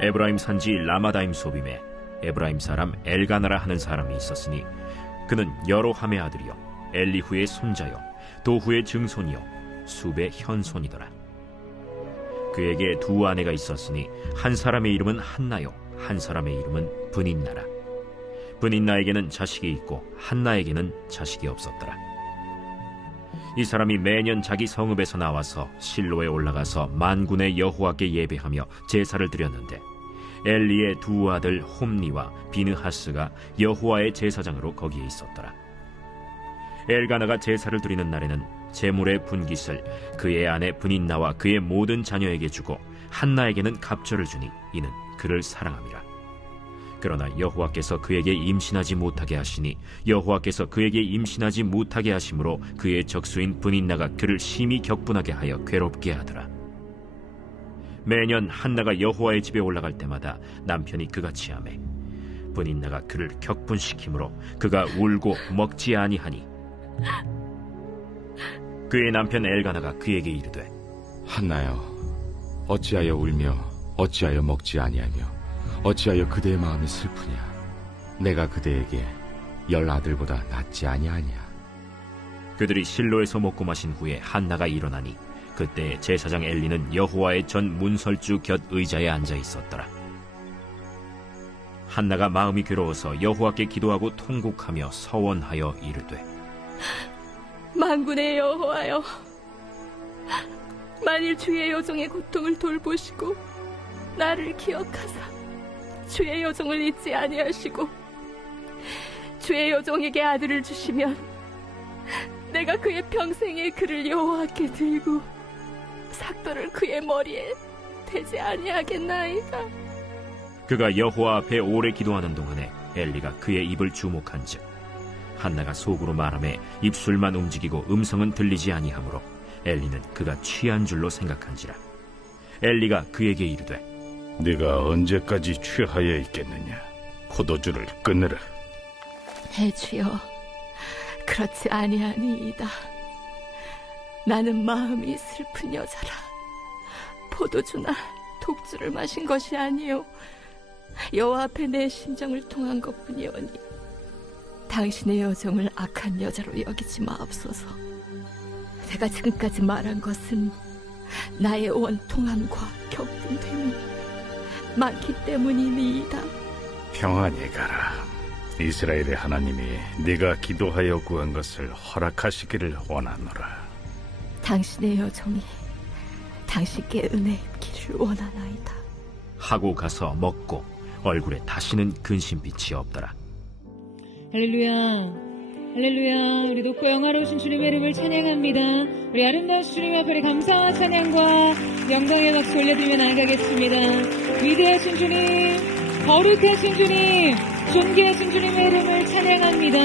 에브라임 산지 라마다임 소빔에 에브라임 사람 엘가나라 하는 사람이 있었으니 그는 여로함의 아들이요 엘리후의 손자요 도후의 증손이요 숲의 현손이더라. 그에게 두 아내가 있었으니 한 사람의 이름은 한나요 한 사람의 이름은 브닌나라. 브닌나에게는 자식이 있고 한나에게는 자식이 없었더라. 이 사람이 매년 자기 성읍에서 나와서 실로에 올라가서 만군의 여호와께 예배하며 제사를 드렸는데 엘리의 두 아들 홈니와 비느하스가 여호와의 제사장으로 거기에 있었더라. 엘가나가 제사를 드리는 날에는 제물의 분깃을 그의 아내 브닌나와 그의 모든 자녀에게 주고 한나에게는 갑절을 주니 이는 그를 사랑함이라. 그러나 여호와께서 그에게 임신하지 못하게 하시니 여호와께서 그에게 임신하지 못하게 하심으로 그의 적수인 브닌나가 그를 심히 격분하게 하여 괴롭게 하더라. 매년 한나가 여호와의 집에 올라갈 때마다 남편이 그같이 하매 브닌나가 그를 격분시키므로 그가 울고 먹지 아니하니 그의 남편 엘가나가 그에게 이르되 한나여, 어찌하여 울며 어찌하여 먹지 아니하며 어찌하여 그대의 마음이 슬프냐? 내가 그대에게 10 아들보다 낫지 아니하냐? 그들이 실로에서 먹고 마신 후에 한나가 일어나니 그때 제사장 엘리는 여호와의 전 문설주 곁 의자에 앉아 있었더라. 한나가 마음이 괴로워서 여호와께 기도하고 통곡하며 서원하여 이르되 만군의 여호와여, 만일 주의 여종의 고통을 돌보시고 나를 기억하사 주의 여종을 잊지 아니하시고 주의 여종에게 아들을 주시면 내가 그의 평생에 그를 여호와께 들고 삭도를 그의 머리에 대지 아니하겠나이다. 그가 여호와 앞에 오래 기도하는 동안에 엘리가 그의 입을 주목한즉 한나가 속으로 말하매 입술만 움직이고 음성은 들리지 아니하므로 엘리는 그가 취한 줄로 생각한지라. 엘리가 그에게 이르되 네가 언제까지 취하여 있겠느냐? 포도주를 끊으라. 내 주여, 그렇지 아니하니이다. 나는 마음이 슬픈 여자라. 포도주나 독주를 마신 것이 아니요 여호와 앞에 내 심정을 통한 것뿐이오니 당신의 여종을 악한 여자로 여기지 마옵소서. 내가 지금까지 말한 것은 나의 원통함과 격분됨이 많기 때문이니이다. 평안히 가라. 이스라엘의 하나님이 네가 기도하여 구한 것을 허락하시기를 원하노라. 당신의 여종이 당신께 은혜 입기를 원하나이다. 하고 가서 먹고 얼굴에 다시는 근심빛이 없더라. 할렐루야, 할렐루야. 우리 높고 영화로우신 주님의 이름을 찬양합니다. 우리 아름다우신 주님 앞에 감사와 찬양과 영광의 박수 올려드리며 나아가겠습니다. 위대하신 주님, 거룩하신 주님, 존귀하신 주님의 이름을 찬양합니다.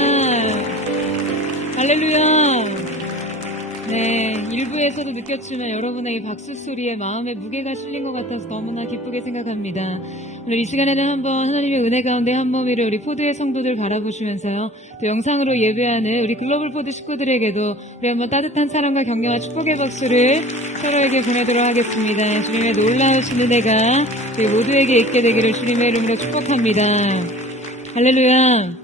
할렐루야. 네, 일부에서도 느꼈지만 여러분의 이 박수 소리에 마음의 무게가 실린 것 같아서 너무나 기쁘게 생각합니다. 오늘 이 시간에는 한번 하나님의 은혜 가운데 한 몸이를 우리 포드의 성도들 바라보시면서요, 또 영상으로 예배하는 우리 글로벌 포드 식구들에게도 우리 한번 따뜻한 사랑과 격려와 축복의 박수를 서로에게 보내도록 하겠습니다. 주님의 놀라우신 은혜가 우리 모두에게 있게 되기를 주님의 이름으로 축복합니다. 할렐루야.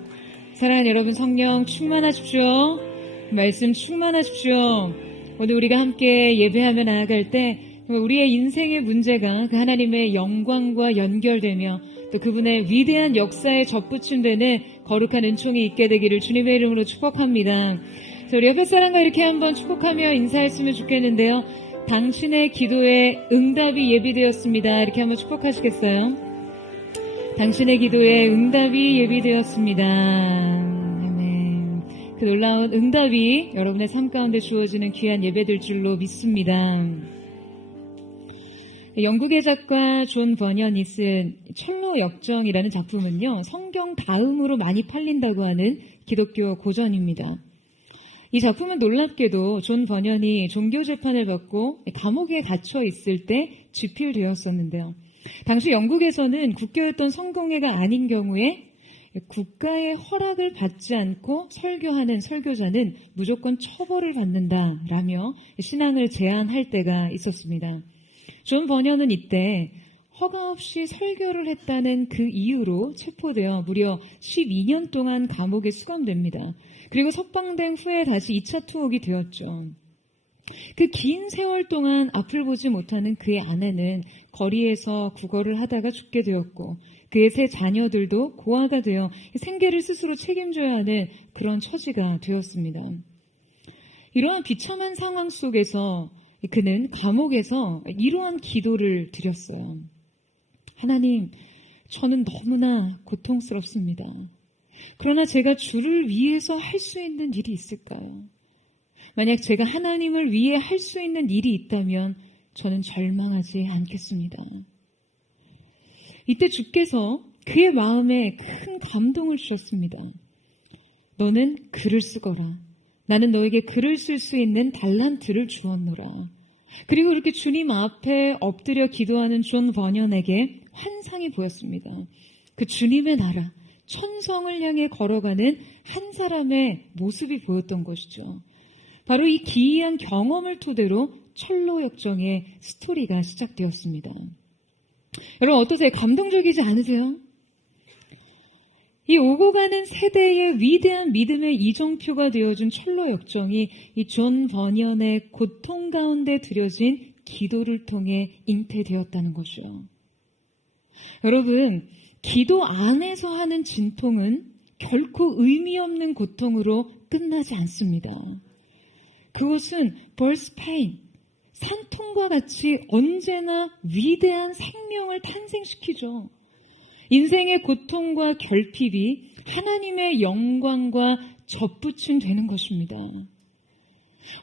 사랑하는 여러분, 성령 충만하십시오. 말씀 충만하십시오. 오늘 우리가 함께 예배하며 나아갈 때 우리의 인생의 문제가 그 하나님의 영광과 연결되며 또 그분의 위대한 역사에 접붙임되는 거룩한 은총이 있게 되기를 주님의 이름으로 축복합니다. 우리 옆에 사람과 이렇게 한번 축복하며 인사했으면 좋겠는데요. 당신의 기도에 응답이 예비되었습니다. 이렇게 한번 축복하시겠어요? 당신의 기도에 응답이 예비되었습니다. 그 놀라운 응답이 여러분의 삶 가운데 주어지는 귀한 예배될 줄로 믿습니다. 영국의 작가 존 버년이 쓴 철로 역정이라는 작품은요, 성경 다음으로 많이 팔린다고 하는 기독교 고전입니다. 이 작품은 놀랍게도 존 버년이 종교 재판을 받고 감옥에 갇혀 있을 때 집필되었었는데요. 당시 영국에서는 국교였던 성공회가 아닌 경우에 국가의 허락을 받지 않고 설교하는 설교자는 무조건 처벌을 받는다라며 신앙을 제한할 때가 있었습니다. 존 버년은 이때 허가 없이 설교를 했다는 그 이유로 체포되어 무려 12년 동안 감옥에 수감됩니다. 그리고 석방된 후에 다시 2차 투옥이 되었죠. 그 긴 세월 동안 앞을 보지 못하는 그의 아내는 거리에서 구걸을 하다가 죽게 되었고 그의 세 자녀들도 고아가 되어 생계를 스스로 책임져야 하는 그런 처지가 되었습니다. 이러한 비참한 상황 속에서 그는 감옥에서 이러한 기도를 드렸어요. 하나님, 저는 너무나 고통스럽습니다. 그러나 제가 주를 위해서 할 수 있는 일이 있을까요? 만약 제가 하나님을 위해 할 수 있는 일이 있다면 저는 절망하지 않겠습니다. 이때 주께서 그의 마음에 큰 감동을 주셨습니다. 너는 글을 쓰거라. 나는 너에게 글을 쓸 수 있는 달란트를 주었노라. 그리고 이렇게 주님 앞에 엎드려 기도하는 존 버년에게 환상이 보였습니다. 그 주님의 나라, 천성을 향해 걸어가는 한 사람의 모습이 보였던 것이죠. 바로 이 기이한 경험을 토대로 철로 역정의 스토리가 시작되었습니다. 여러분 어떠세요? 감동적이지 않으세요? 이 오고 가는 세대의 위대한 믿음의 이정표가 되어준 철로 역정이 이 존 버년의 고통 가운데 드려진 기도를 통해 잉태되었다는 것이요. 여러분, 기도 안에서 하는 진통은 결코 의미 없는 고통으로 끝나지 않습니다. 그것은 birth pain, 산통과 같이 언제나 위대한 생명을 탄생시키죠. 인생의 고통과 결핍이 하나님의 영광과 접붙임 되는 것입니다.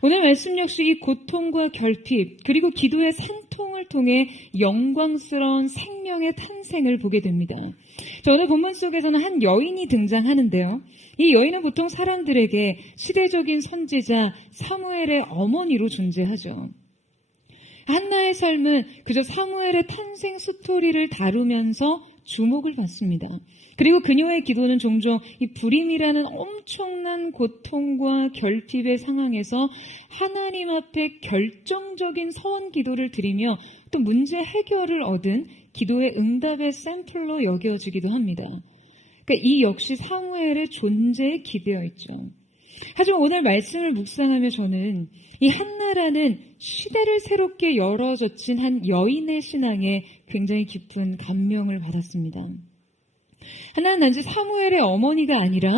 오늘 말씀 역시 이 고통과 결핍 그리고 기도의 산통을 통해 영광스러운 생명의 탄생을 보게 됩니다. 자, 오늘 본문 속에서는 한 여인이 등장하는데요. 이 여인은 보통 사람들에게 시대적인 선지자 사무엘의 어머니로 존재하죠. 한나의 삶은 그저 사무엘의 탄생 스토리를 다루면서 주목을 받습니다. 그리고 그녀의 기도는 종종 이 불임이라는 엄청난 고통과 결핍의 상황에서 하나님 앞에 결정적인 서원 기도를 드리며 또 문제 해결을 얻은 기도의 응답의 샘플로 여겨지기도 합니다. 그러니까 이 역시 사무엘의 존재에 기대어 있죠. 하지만 오늘 말씀을 묵상하며 저는 이 한나라는 시대를 새롭게 열어젖힌 한 여인의 신앙에 굉장히 깊은 감명을 받았습니다. 한나는 단지 사무엘의 어머니가 아니라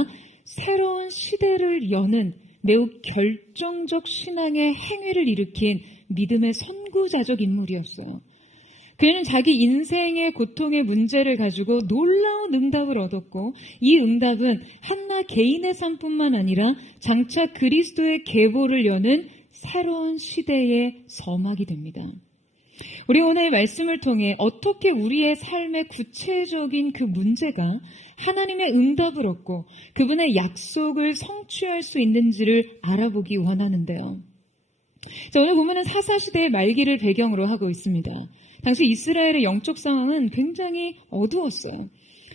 새로운 시대를 여는 매우 결정적 신앙의 행위를 일으킨 믿음의 선구자적 인물이었어요. 그는 자기 인생의 고통의 문제를 가지고 놀라운 응답을 얻었고 이 응답은 한나 개인의 삶뿐만 아니라 장차 그리스도의 계보를 여는 새로운 시대의 서막이 됩니다. 우리 오늘 말씀을 통해 어떻게 우리의 삶의 구체적인 그 문제가 하나님의 응답을 얻고 그분의 약속을 성취할 수 있는지를 알아보기 원하는데요. 자, 오늘 보면은 사사시대의 말기를 배경으로 하고 있습니다. 당시 이스라엘의 영적 상황은 굉장히 어두웠어요.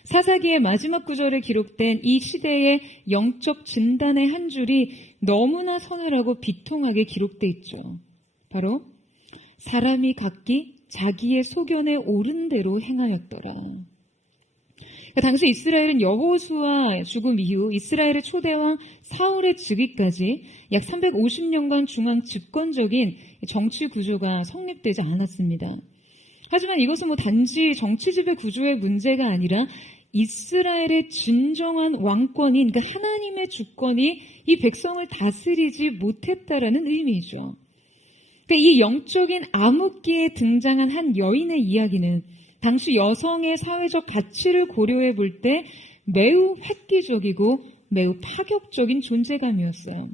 사사기의 마지막 구절에 기록된 이 시대의 영적 진단의 한 줄이 너무나 서늘하고 비통하게 기록돼 있죠. 바로 사람이 각기 자기의 소견에 옳은 대로 행하였더라. 당시 이스라엘은 여호수아 죽음 이후 이스라엘의 초대왕 사울의 즉위까지 약 350년간 중앙 집권적인 정치 구조가 성립되지 않았습니다. 하지만 이것은 단지 정치 지배 구조의 문제가 아니라 이스라엘의 진정한 왕권이, 그러니까 하나님의 주권이 이 백성을 다스리지 못했다라는 의미이죠. 그러니까 이 영적인 암흑기에 등장한 한 여인의 이야기는 당시 여성의 사회적 가치를 고려해 볼 때 매우 획기적이고 매우 파격적인 존재감이었어요.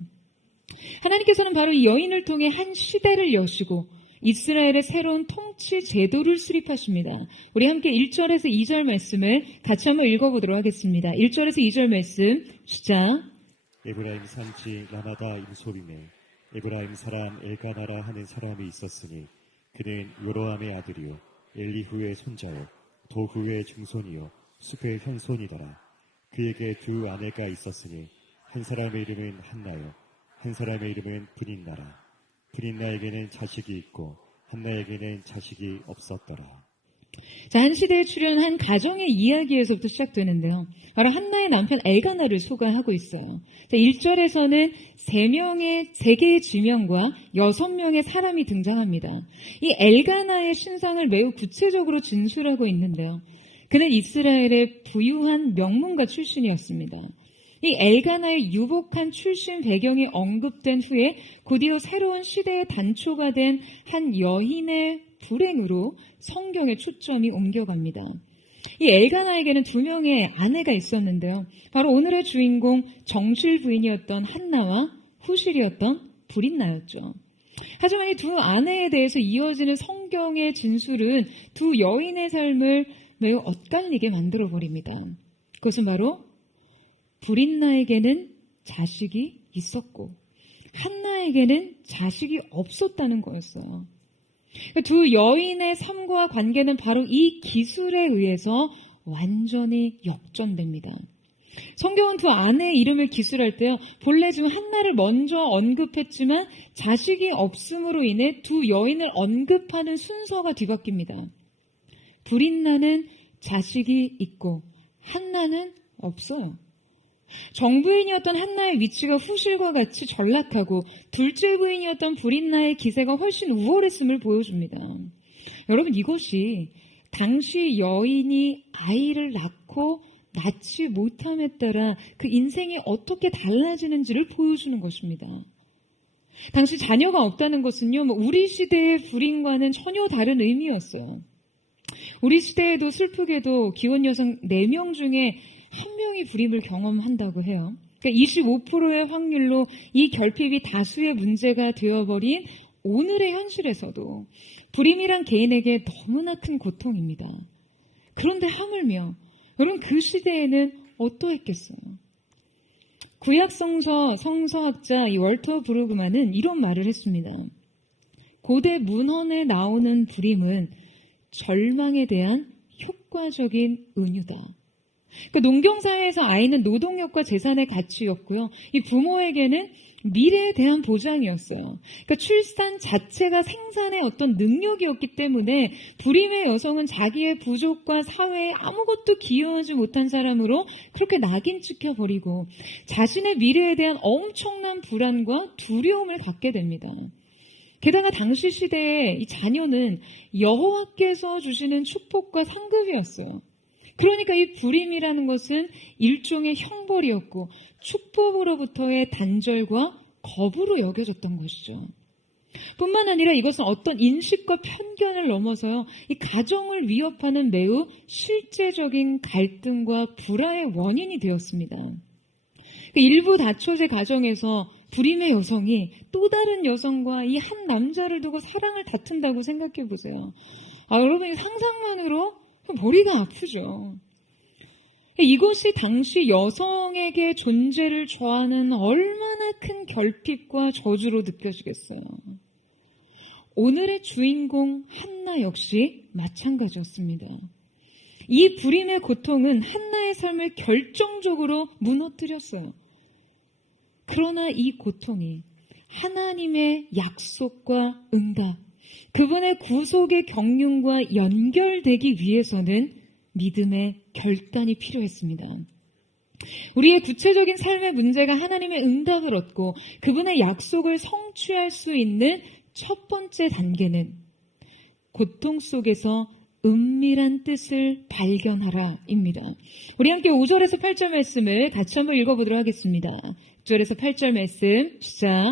하나님께서는 바로 이 여인을 통해 한 시대를 여시고 이스라엘의 새로운 통치 제도를 수립하십니다. 우리 함께 1절에서 2절 말씀을 같이 한번 읽어보도록 하겠습니다. 1절에서 2절 말씀 시작. 에브라임 산지 라마다 임소림에 에브라임 사람 엘가나라 하는 사람이 있었으니 그는 요로함의 아들이요 엘리후의 손자요 도후의 증손이요 숲의 현손이더라. 그에게 두 아내가 있었으니 한 사람의 이름은 한나요 한 사람의 이름은 브닌나라. 브닌나에게는 자식이 있고 한나에게는 자식이 없었더라. 자, 한 시대에 출연한 가정의 이야기에서부터 시작되는데요. 바로 한나의 남편 엘가나를 소개하고 있어요. 자, 1절에서는 3개의 지명과 6명의 사람이 등장합니다. 이 엘가나의 신상을 매우 구체적으로 진술하고 있는데요. 그는 이스라엘의 부유한 명문가 출신이었습니다. 이 엘가나의 유복한 출신 배경이 언급된 후에 곧이어 새로운 시대의 단초가 된 한 여인의 불행으로 성경의 초점이 옮겨갑니다. 이 엘가나에게는 2명의 아내가 있었는데요. 바로 오늘의 주인공 정실 부인이었던 한나와 후실이었던 브릿나였죠. 하지만 이 2 아내에 대해서 이어지는 성경의 진술은 2 여인의 삶을 매우 엇갈리게 만들어버립니다. 그것은 바로 브릿나에게는 자식이 있었고 한나에게는 자식이 없었다는 거였어요. 2 여인의 삶과 관계는 바로 이 기술에 의해서 완전히 역전됩니다. 성경은 2 아내의 이름을 기술할 때요, 본래 지금 한나를 먼저 언급했지만 자식이 없음으로 인해 2 여인을 언급하는 순서가 뒤바뀝니다. 브릿나는 자식이 있고 한나는 없어요. 정부인이었던 한나의 위치가 후실과 같이 전락하고 둘째 부인이었던 브릿나의 기세가 훨씬 우월했음을 보여줍니다. 여러분, 이것이 당시 여인이 아이를 낳지 못함에 따라 그 인생이 어떻게 달라지는지를 보여주는 것입니다. 당시 자녀가 없다는 것은요, 우리 시대의 불임과는 전혀 다른 의미였어요. 우리 시대에도 슬프게도 기혼 여성 4명 중에 1명이 불임을 경험한다고 해요. 그러니까 25%의 확률로 이 결핍이 다수의 문제가 되어버린 오늘의 현실에서도 불임이란 개인에게 너무나 큰 고통입니다. 그런데 하물며 여러분, 그 시대에는 어떠했겠어요? 구약 성서학자 이 월터 브루그만은 이런 말을 했습니다. 고대 문헌에 나오는 불임은 절망에 대한 효과적인 은유다. 그러니까 농경사회에서 아이는 노동력과 재산의 가치였고요. 이 부모에게는 미래에 대한 보장이었어요. 그러니까 출산 자체가 생산의 어떤 능력이었기 때문에 불임의 여성은 자기의 부족과 사회에 아무것도 기여하지 못한 사람으로 그렇게 낙인 찍혀버리고 자신의 미래에 대한 엄청난 불안과 두려움을 갖게 됩니다. 게다가 당시 시대에 이 자녀는 여호와께서 주시는 축복과 상급이었어요. 그러니까 이 불임이라는 것은 일종의 형벌이었고 축복으로부터의 단절과 거부로 여겨졌던 것이죠. 뿐만 아니라 이것은 어떤 인식과 편견을 넘어서요, 이 가정을 위협하는 매우 실제적인 갈등과 불화의 원인이 되었습니다. 일부 다처제 가정에서 불임의 여성이 또 다른 여성과 이 한 남자를 두고 사랑을 다툰다고 생각해 보세요. 여러분, 상상만으로 머리가 아프죠. 이것이 당시 여성에게 존재를 저하는 얼마나 큰 결핍과 저주로 느껴지겠어요. 오늘의 주인공 한나 역시 마찬가지였습니다. 이 불임의 고통은 한나의 삶을 결정적으로 무너뜨렸어요. 그러나 이 고통이 하나님의 약속과 응답, 그분의 구속의 경륜과 연결되기 위해서는 믿음의 결단이 필요했습니다. 우리의 구체적인 삶의 문제가 하나님의 응답을 얻고 그분의 약속을 성취할 수 있는 첫 번째 단계는 고통 속에서 은밀한 뜻을 발견하라입니다. 우리 함께 5절에서 8절 말씀을 같이 한번 읽어보도록 하겠습니다. 6절에서 8절 말씀 시작.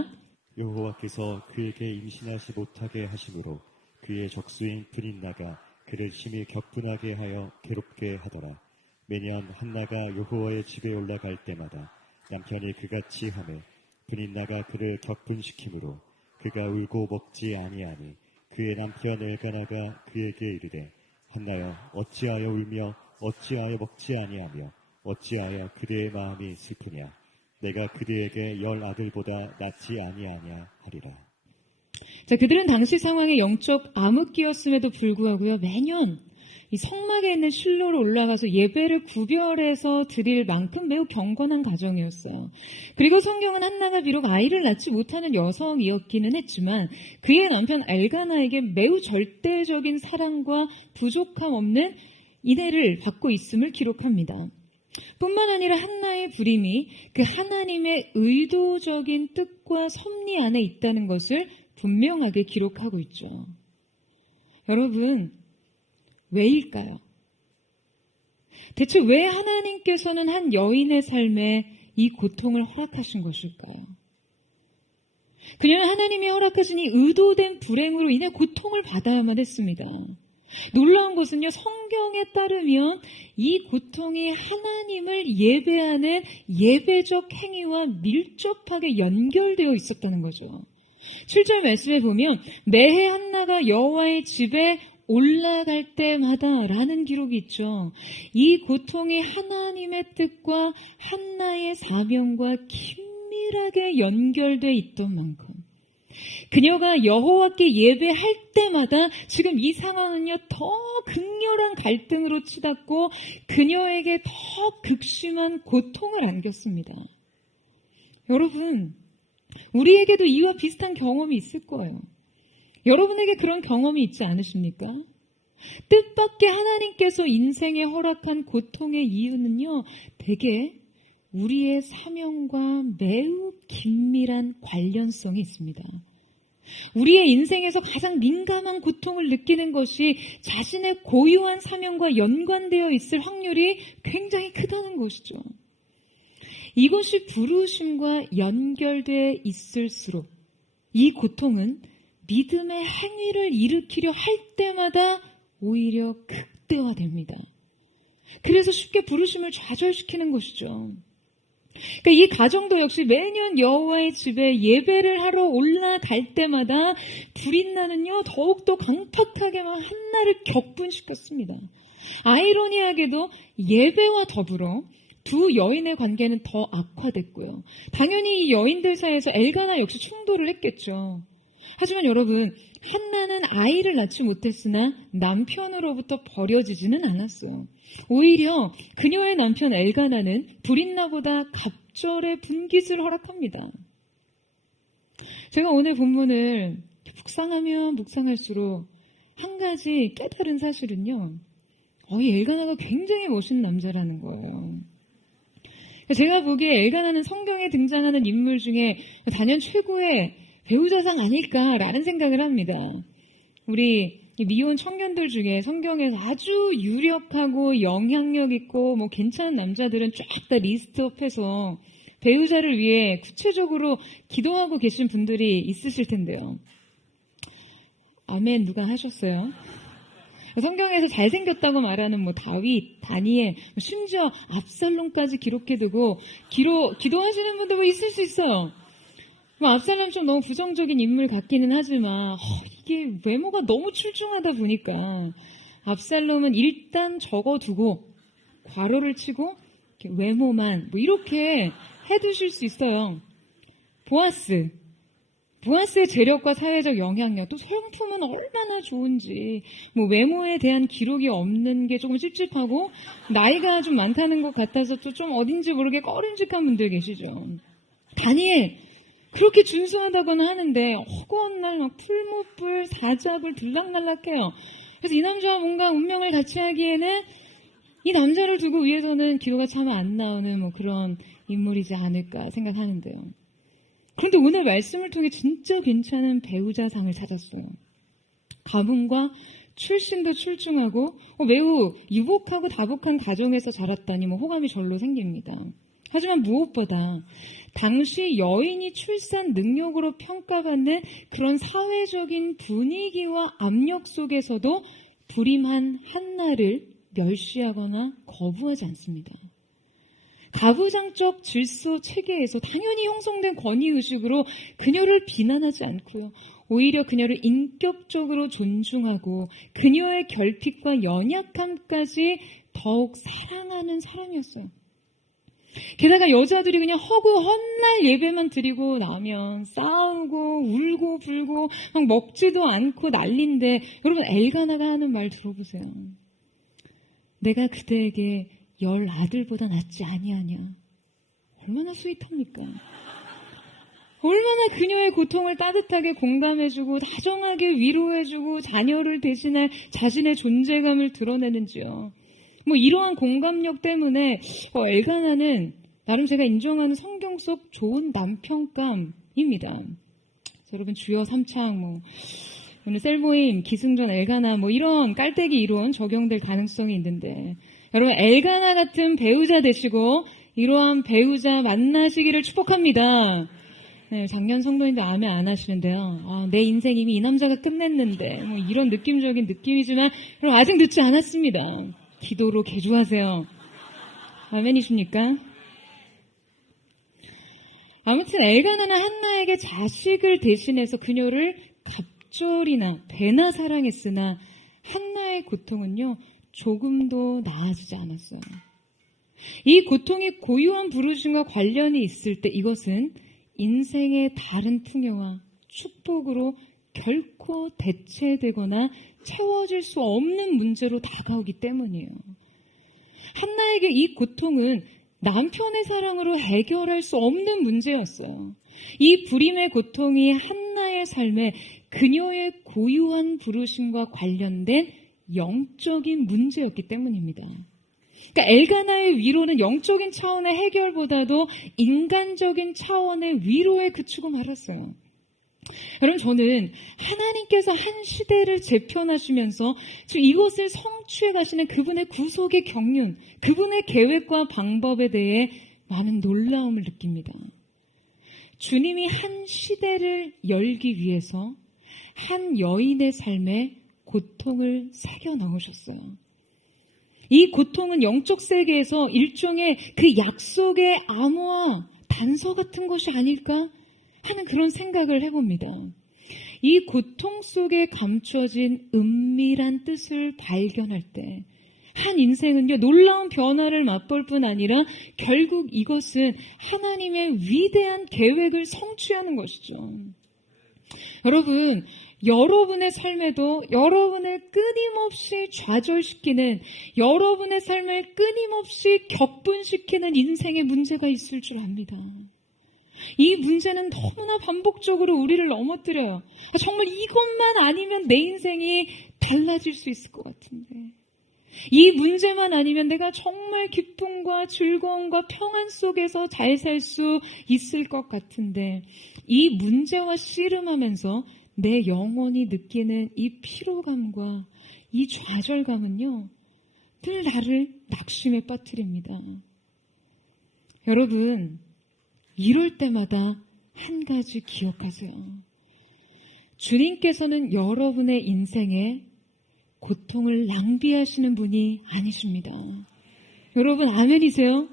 여호와께서 그에게 임신하지 못하게 하심으로 그의 적수인 브릿나가 그를 심히 격분하게 하여 괴롭게 하더라. 매년 한나가 여호와의 집에 올라갈 때마다 남편이 그같이 하매 브릿나가 그를 격분시키므로 그가 울고 먹지 아니하니 그의 남편 엘가나가 그에게 이르되 한나여 어찌하여 울며 어찌하여 먹지 아니하며 어찌하여 그대의 마음이 슬프냐. 내가 그대에게 10 아들보다 낫지 아니하냐 하리라. 자, 그들은 당시 상황에 영적 암흑기였음에도 불구하고요, 매년 이 성막에 있는 실로로 올라가서 예배를 구별해서 드릴 만큼 매우 경건한 가정이었어요. 그리고 성경은 한나가 비록 아이를 낳지 못하는 여성이었기는 했지만 그의 남편 엘가나에게 매우 절대적인 사랑과 부족함 없는 인애를 받고 있음을 기록합니다. 뿐만 아니라 한나의 불임이 그 하나님의 의도적인 뜻과 섭리 안에 있다는 것을 분명하게 기록하고 있죠. 여러분, 왜일까요? 대체 왜 하나님께서는 한 여인의 삶에 이 고통을 허락하신 것일까요? 그녀는 하나님이 허락하신 이 의도된 불행으로 인해 고통을 받아야만 했습니다. 놀라운 것은요, 성경에 따르면 이 고통이 하나님을 예배하는 예배적 행위와 밀접하게 연결되어 있었다는 거죠. 7절 말씀에 보면 매해 한나가 여호와의 집에 올라갈 때마다 라는 기록이 있죠. 이 고통이 하나님의 뜻과 한나의 사명과 긴밀하게 연결되어 있던 만큼 그녀가 여호와께 예배할 때마다 지금 이 상황은요 더 극렬한 갈등으로 치닫고 그녀에게 더 극심한 고통을 안겼습니다. 여러분, 우리에게도 이와 비슷한 경험이 있을 거예요. 여러분에게 그런 경험이 있지 않으십니까? 뜻밖의 하나님께서 인생에 허락한 고통의 이유는요, 대개 우리의 사명과 매우 긴밀한 관련성이 있습니다. 우리의 인생에서 가장 민감한 고통을 느끼는 것이 자신의 고유한 사명과 연관되어 있을 확률이 굉장히 크다는 것이죠. 이것이 부르심과 연결되어 있을수록 이 고통은 믿음의 행위를 일으키려 할 때마다 오히려 극대화됩니다. 그래서 쉽게 부르심을 좌절시키는 것이죠. 그러니까 이 가정도 역시 매년 여호와의 집에 예배를 하러 올라갈 때마다 불인나는요 더욱더 강팍하게 한나를 격분시켰습니다. 아이러니하게도 예배와 더불어 두 여인의 관계는 더 악화됐고요. 당연히 이 여인들 사이에서 엘가나 역시 충돌을 했겠죠. 하지만 여러분, 한나는 아이를 낳지 못했으나 남편으로부터 버려지지는 않았어요. 오히려 그녀의 남편 엘가나는 불인나보다 갑절의 분깃을 허락합니다. 제가 오늘 본문을 묵상하면 묵상할수록 한 가지 깨달은 사실은요, 이 엘가나가 굉장히 멋있는 남자라는 거예요. 제가 보기에 엘가나는 성경에 등장하는 인물 중에 단연 최고의 배우자상 아닐까라는 생각을 합니다. 우리 미혼 청년들 중에 성경에서 아주 유력하고 영향력 있고 괜찮은 남자들은 쫙 다 리스트업해서 배우자를 위해 구체적으로 기도하고 계신 분들이 있으실 텐데요. 아멘 누가 하셨어요? 성경에서 잘생겼다고 말하는 다윗, 다니엘, 심지어 압살롬까지 기록해두고 기도하시는 분도 있을 수 있어요. 압살롬 좀 너무 부정적인 인물 같기는 하지만 이게 외모가 너무 출중하다 보니까 압살롬은 일단 적어두고 괄호를 치고 외모만 이렇게 해두실 수 있어요. 보아스의 재력과 사회적 영향력, 또 성품은 얼마나 좋은지 외모에 대한 기록이 없는 게 조금 찝찝하고 나이가 좀 많다는 것 같아서 또 좀 어딘지 모르게 꺼림직한 분들 계시죠. 다니엘 그렇게 준수하다고는 하는데 허구한 날 풀무불 사자불 들락날락해요. 그래서 이 남자와 뭔가 운명을 같이 하기에는 이 남자를 두고 위해서는 기도가 참 안 나오는 그런 인물이지 않을까 생각하는데요. 그런데 오늘 말씀을 통해 진짜 괜찮은 배우자상을 찾았어요. 가문과 출신도 출중하고 매우 유복하고 다복한 가정에서 자랐다니 호감이 절로 생깁니다. 하지만 무엇보다 당시 여인이 출산 능력으로 평가받는 그런 사회적인 분위기와 압력 속에서도 불임한 한나를 멸시하거나 거부하지 않습니다. 가부장적 질서 체계에서 당연히 형성된 권위의식으로 그녀를 비난하지 않고요. 오히려 그녀를 인격적으로 존중하고 그녀의 결핍과 연약함까지 더욱 사랑하는 사람이었어요. 게다가 여자들이 그냥 허구 헛날 예배만 드리고 나면 싸우고 울고 불고 막 먹지도 않고 난린데 여러분 엘가나가 하는 말 들어보세요. 내가 그대에게 10 아들보다 낫지 아니하냐. 얼마나 스윗합니까? 얼마나 그녀의 고통을 따뜻하게 공감해주고 다정하게 위로해주고 자녀를 대신할 자신의 존재감을 드러내는지요. 뭐 이러한 공감력 때문에 엘가나는 나름 제가 인정하는 성경 속 좋은 남편감입니다. 여러분 주여 삼창 오늘 셀모임, 기승전, 엘가나 이런 깔때기 이론 적용될 가능성이 있는데 여러분 엘가나 같은 배우자 되시고 이러한 배우자 만나시기를 축복합니다. 네, 작년 성도님들 아멘 안 하시는데요. 내 인생 이미 이 남자가 끝냈는데 이런 느낌적인 느낌이지만 여러분 아직 늦지 않았습니다. 기도로 개주하세요. 아멘이십니까? 아무튼 엘가나는 한나에게 자식을 대신해서 그녀를 갑절이나 배나 사랑했으나 한나의 고통은요 조금도 나아지지 않았어요. 이 고통이 고유한 부르심과 관련이 있을 때 이것은 인생의 다른 풍요와 축복으로 결코 대체되거나 채워질 수 없는 문제로 다가오기 때문이에요. 한나에게 이 고통은 남편의 사랑으로 해결할 수 없는 문제였어요. 이 불임의 고통이 한나의 삶에 그녀의 고유한 부르심과 관련된 영적인 문제였기 때문입니다. 그러니까 엘가나의 위로는 영적인 차원의 해결보다도 인간적인 차원의 위로에 그치고 말았어요. 여러분 저는 하나님께서 한 시대를 재편하시면서 지금 이것을 성취해 가시는 그분의 구속의 경륜, 그분의 계획과 방법에 대해 많은 놀라움을 느낍니다. 주님이 한 시대를 열기 위해서 한 여인의 삶에 고통을 새겨 넣으셨어요. 이 고통은 영적 세계에서 일종의 그 약속의 암호와 단서 같은 것이 아닐까 하는 그런 생각을 해봅니다. 이 고통 속에 감춰진 은밀한 뜻을 발견할 때 한 인생은요 놀라운 변화를 맛볼 뿐 아니라 결국 이것은 하나님의 위대한 계획을 성취하는 것이죠. 여러분 여러분의 삶에도 여러분을 끊임없이 좌절시키는 여러분의 삶을 끊임없이 격분시키는 인생의 문제가 있을 줄 압니다. 이 문제는 너무나 반복적으로 우리를 넘어뜨려요. 정말 이것만 아니면 내 인생이 달라질 수 있을 것 같은데 이 문제만 아니면 내가 정말 기쁨과 즐거움과 평안 속에서 잘 살 수 있을 것 같은데 이 문제와 씨름하면서 내 영혼이 느끼는 이 피로감과 이 좌절감은요 늘 나를 낙심에 빠뜨립니다. 여러분 이럴 때마다 한 가지 기억하세요. 주님께서는 여러분의 인생에 고통을 낭비하시는 분이 아니십니다. 여러분 아멘이세요?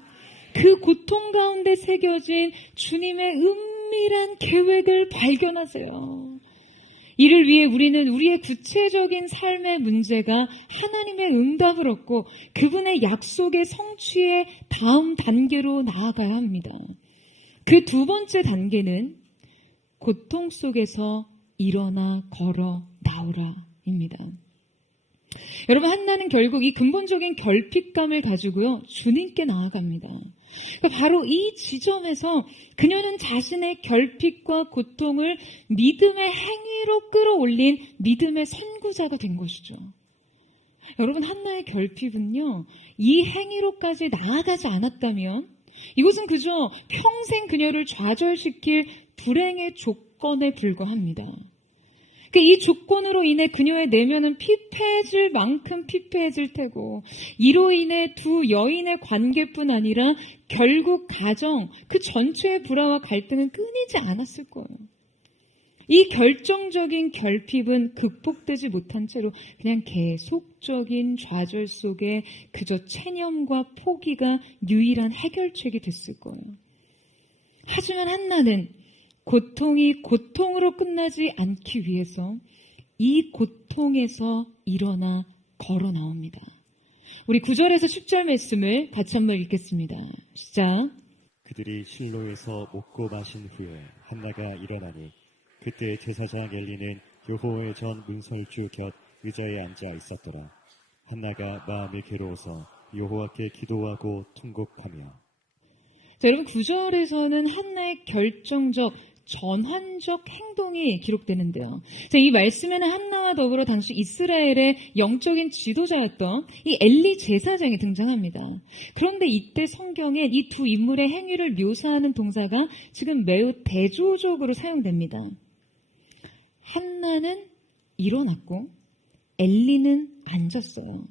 그 고통 가운데 새겨진 주님의 은밀한 계획을 발견하세요. 이를 위해 우리는 우리의 구체적인 삶의 문제가 하나님의 응답을 얻고 그분의 약속의 성취의 다음 단계로 나아가야 합니다. 그 두 번째 단계는 고통 속에서 일어나 걸어 나오라입니다. 여러분 한나는 결국 이 근본적인 결핍감을 가지고요 주님께 나아갑니다. 그러니까 바로 이 지점에서 그녀는 자신의 결핍과 고통을 믿음의 행위로 끌어올린 믿음의 선구자가 된 것이죠. 여러분 한나의 결핍은요 이 행위로까지 나아가지 않았다면 이것은 그저 평생 그녀를 좌절시킬 불행의 조건에 불과합니다. 이 조건으로 인해 그녀의 내면은 피폐해질 만큼 피폐해질 테고 이로 인해 두 여인의 관계뿐 아니라 결국 가정 그 전체의 불화와 갈등은 끊이지 않았을 거예요. 이 결정적인 결핍은 극복되지 못한 채로 그냥 계속적인 좌절 속에 그저 체념과 포기가 유일한 해결책이 됐을 거예요. 하지만 한나는 고통이 고통으로 끝나지 않기 위해서 이 고통에서 일어나 걸어 나옵니다. 우리 9절에서 10절 말씀을 같이 한번 읽겠습니다. 시작. 그들이 실로에서 먹고 마신 후에 한나가 일어나니 그때 제사장 엘리는 여호와의 전 문설주 곁 의자에 앉아 있었더라. 한나가 마음이 괴로워서 여호와께 기도하고 통곡하며. 자, 여러분 9절에서는 한나의 결정적 전환적 행동이 기록되는데요. 자, 이 말씀에는 한나와 더불어 당시 이스라엘의 영적인 지도자였던 이 엘리 제사장이 등장합니다. 그런데 이때 성경에 이 두 인물의 행위를 묘사하는 동사가 지금 매우 대조적으로 사용됩니다. 한나는 일어났고 엘리는 앉았어요.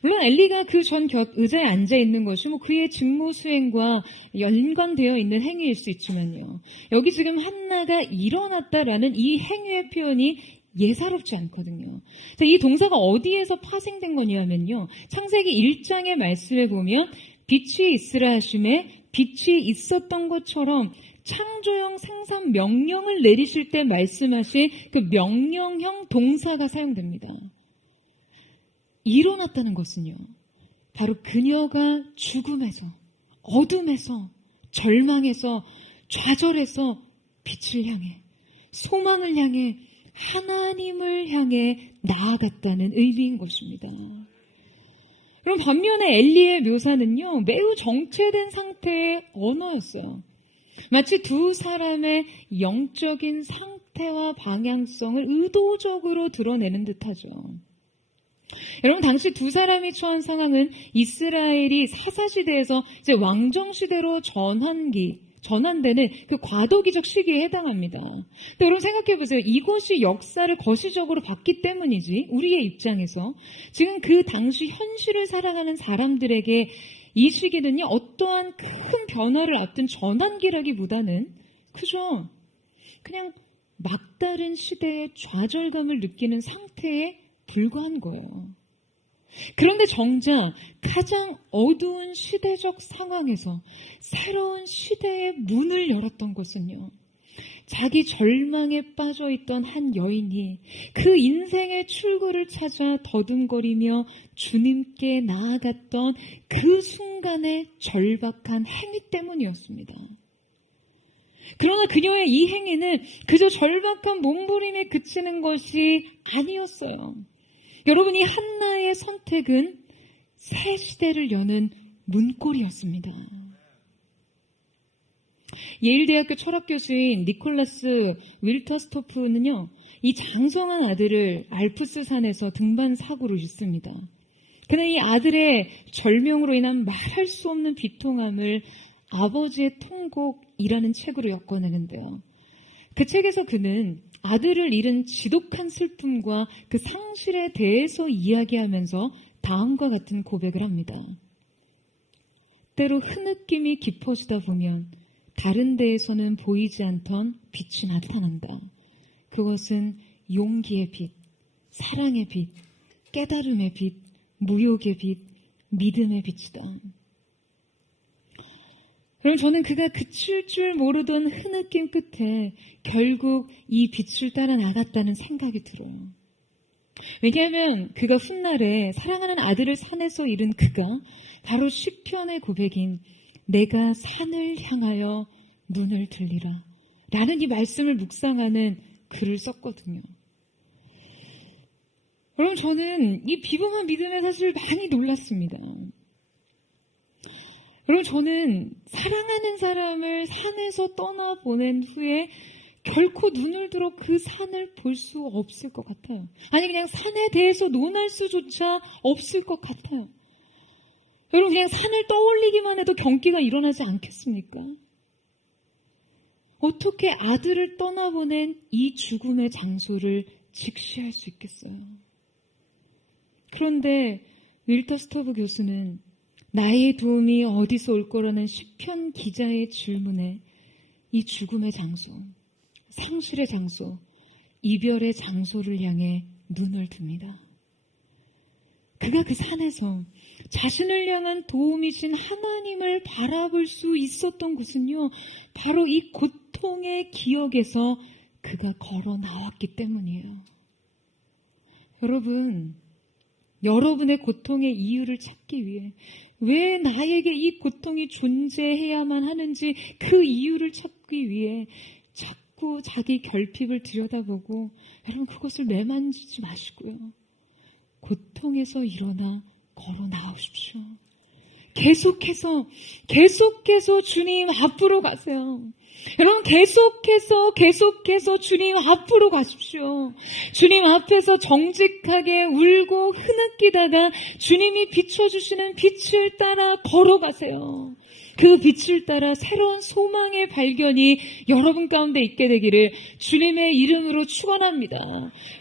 물론 엘리가 그 전 의자에 앉아 있는 것이 그의 직무 수행과 연관되어 있는 행위일 수 있지만요. 여기 지금 한나가 일어났다라는 이 행위의 표현이 예사롭지 않거든요. 자, 이 동사가 어디에서 파생된 거냐면요. 창세기 1장의 말씀에 보면 빛이 있으라 하심에 빛이 있었던 것처럼 창조형 생산 명령을 내리실 때 말씀하신 그 명령형 동사가 사용됩니다. 일어났다는 것은요, 바로 그녀가 죽음에서, 어둠에서, 절망에서, 좌절에서 빛을 향해, 소망을 향해, 하나님을 향해 나아갔다는 의미인 것입니다. 그럼 반면에 엘리의 묘사는요, 매우 정체된 상태의 언어였어요. 마치 두 사람의 영적인 상태와 방향성을 의도적으로 드러내는 듯하죠. 여러분, 당시 두 사람이 처한 상황은 이스라엘이 사사시대에서 이제 왕정시대로 전환되는 그 과도기적 시기에 해당합니다. 근데 여러분 생각해 보세요. 이것이 역사를 거시적으로 봤기 때문이지, 우리의 입장에서 지금 그 당시 현실을 살아가는 사람들에게 이 시기는요, 어떠한 큰 변화를 앞둔 전환기라기보다는 그저 그냥 막다른 시대의 좌절감을 느끼는 상태에 불과한 거예요. 그런데 정작 가장 어두운 시대적 상황에서 새로운 시대의 문을 열었던 것은요, 자기 절망에 빠져있던 한 여인이 그 인생의 출구를 찾아 더듬거리며 주님께 나아갔던 그 순간의 절박한 행위 때문이었습니다. 그러나 그녀의 이 행위는 그저 절박한 몸부림에 그치는 것이 아니었어요. 여러분, 이 한나의 선택은 새 시대를 여는 문고리였습니다. 예일대학교 철학교수인 니콜라스 윌터스토프는요, 이 장성한 아들을 알프스 산에서 등반 사고로 잃습니다. 그는 이 아들의 절명으로 인한 말할 수 없는 비통함을 아버지의 통곡이라는 책으로 엮어내는데요. 그 책에서 그는 아들을 잃은 지독한 슬픔과 그 상실에 대해서 이야기하면서 다음과 같은 고백을 합니다. 때로 흐느낌이 깊어지다 보면 다른 데에서는 보이지 않던 빛이 나타난다. 그것은 용기의 빛, 사랑의 빛, 깨달음의 빛, 무욕의 빛, 믿음의 빛이다. 그럼 저는 그가 그칠 줄 모르던 흐느낌 끝에 결국 이 빛을 따라 나갔다는 생각이 들어요. 왜냐하면 그가 훗날에 사랑하는 아들을 산에서 잃은 그가 바로 시편의 고백인 내가 산을 향하여 눈을 들리라 라는 이 말씀을 묵상하는 글을 썼거든요. 여러분, 저는 이 비범한 믿음에 사실 많이 놀랐습니다. 여러분, 저는 사랑하는 사람을 산에서 떠나보낸 후에 결코 눈을 들어 그 산을 볼 수 없을 것 같아요. 아니, 그냥 산에 대해서 논할 수조차 없을 것 같아요. 여러분, 그냥 산을 떠올리기만 해도 경기가 일어나지 않겠습니까? 어떻게 아들을 떠나보낸 이 죽음의 장소를 직시할 수 있겠어요? 그런데 윌터스토브 교수는 나의 도움이 어디서 올 거라는 시편 기자의 질문에 이 죽음의 장소, 상실의 장소, 이별의 장소를 향해 눈을 듭니다. 그가 그 산에서 자신을 향한 도움이신 하나님을 바라볼 수 있었던 곳은요, 바로 이 고통의 기억에서 그가 걸어 나왔기 때문이에요. 여러분, 여러분의 고통의 이유를 찾기 위해 왜 나에게 이 고통이 존재해야만 하는지 그 이유를 찾기 위해 자꾸 자기 결핍을 들여다보고, 여러분, 그것을 매만지지 마시고요. 고통에서 일어나 걸어 나오십시오. 계속해서 주님 앞으로 가세요. 여러분 계속해서 주님 앞으로 가십시오. 주님 앞에서 정직하게 울고 흐느끼다가 주님이 비춰주시는 빛을 따라 걸어가세요. 그 빛을 따라 새로운 소망의 발견이 여러분 가운데 있게 되기를 주님의 이름으로 축원합니다.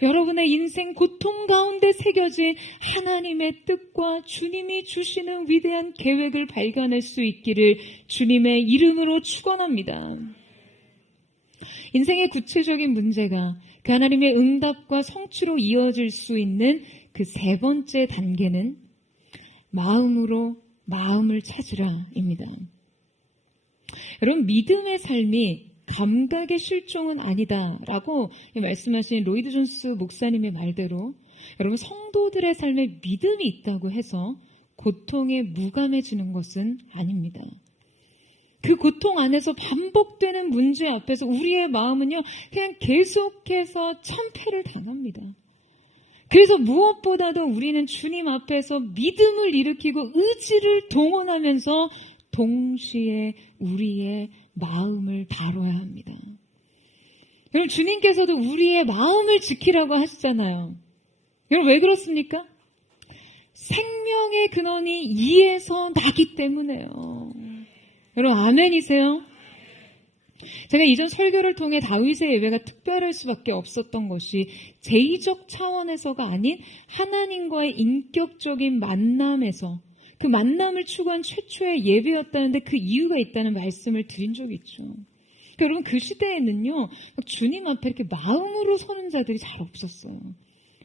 여러분의 인생 고통 가운데 새겨진 하나님의 뜻과 주님이 주시는 위대한 계획을 발견할 수 있기를 주님의 이름으로 축원합니다. 인생의 구체적인 문제가 그 하나님의 응답과 성취로 이어질 수 있는 그 세 번째 단계는 마음을 찾으라입니다. 여러분, 믿음의 삶이 감각의 실종은 아니다라고 말씀하신 로이드 존스 목사님의 말대로 여러분, 성도들의 삶에 믿음이 있다고 해서 고통에 무감해지는 것은 아닙니다. 그 고통 안에서 반복되는 문제 앞에서 우리의 마음은요, 그냥 계속해서 참패를 당합니다. 그래서 무엇보다도 우리는 주님 앞에서 믿음을 일으키고 의지를 동원하면서 동시에 우리의 마음을 다뤄야 합니다. 여러분, 주님께서도 우리의 마음을 지키라고 하시잖아요. 여러분, 왜 그렇습니까? 생명의 근원이 이에서 나기 때문에요. 여러분, 아멘이세요? 제가 이전 설교를 통해 다윗의 예배가 특별할 수밖에 없었던 것이 제의적 차원에서가 아닌 하나님과의 인격적인 만남에서 그 만남을 추구한 최초의 예배였다는데 그 이유가 있다는 말씀을 드린 적이 있죠. 그러니까 여러분, 그 시대에는요, 주님 앞에 이렇게 마음으로 서는 자들이 잘 없었어요.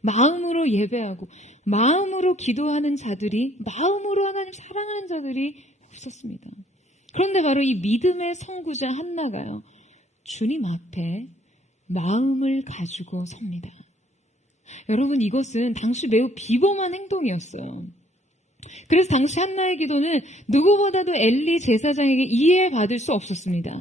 마음으로 예배하고 마음으로 기도하는 자들이, 마음으로 하나님 사랑하는 자들이 없었습니다. 그런데 바로 이 믿음의 선구자 한나가요, 주님 앞에 마음을 가지고 섭니다. 여러분, 이것은 당시 매우 비범한 행동이었어요. 그래서 당시 한나의 기도는 누구보다도 엘리 제사장에게 이해받을 수 없었습니다.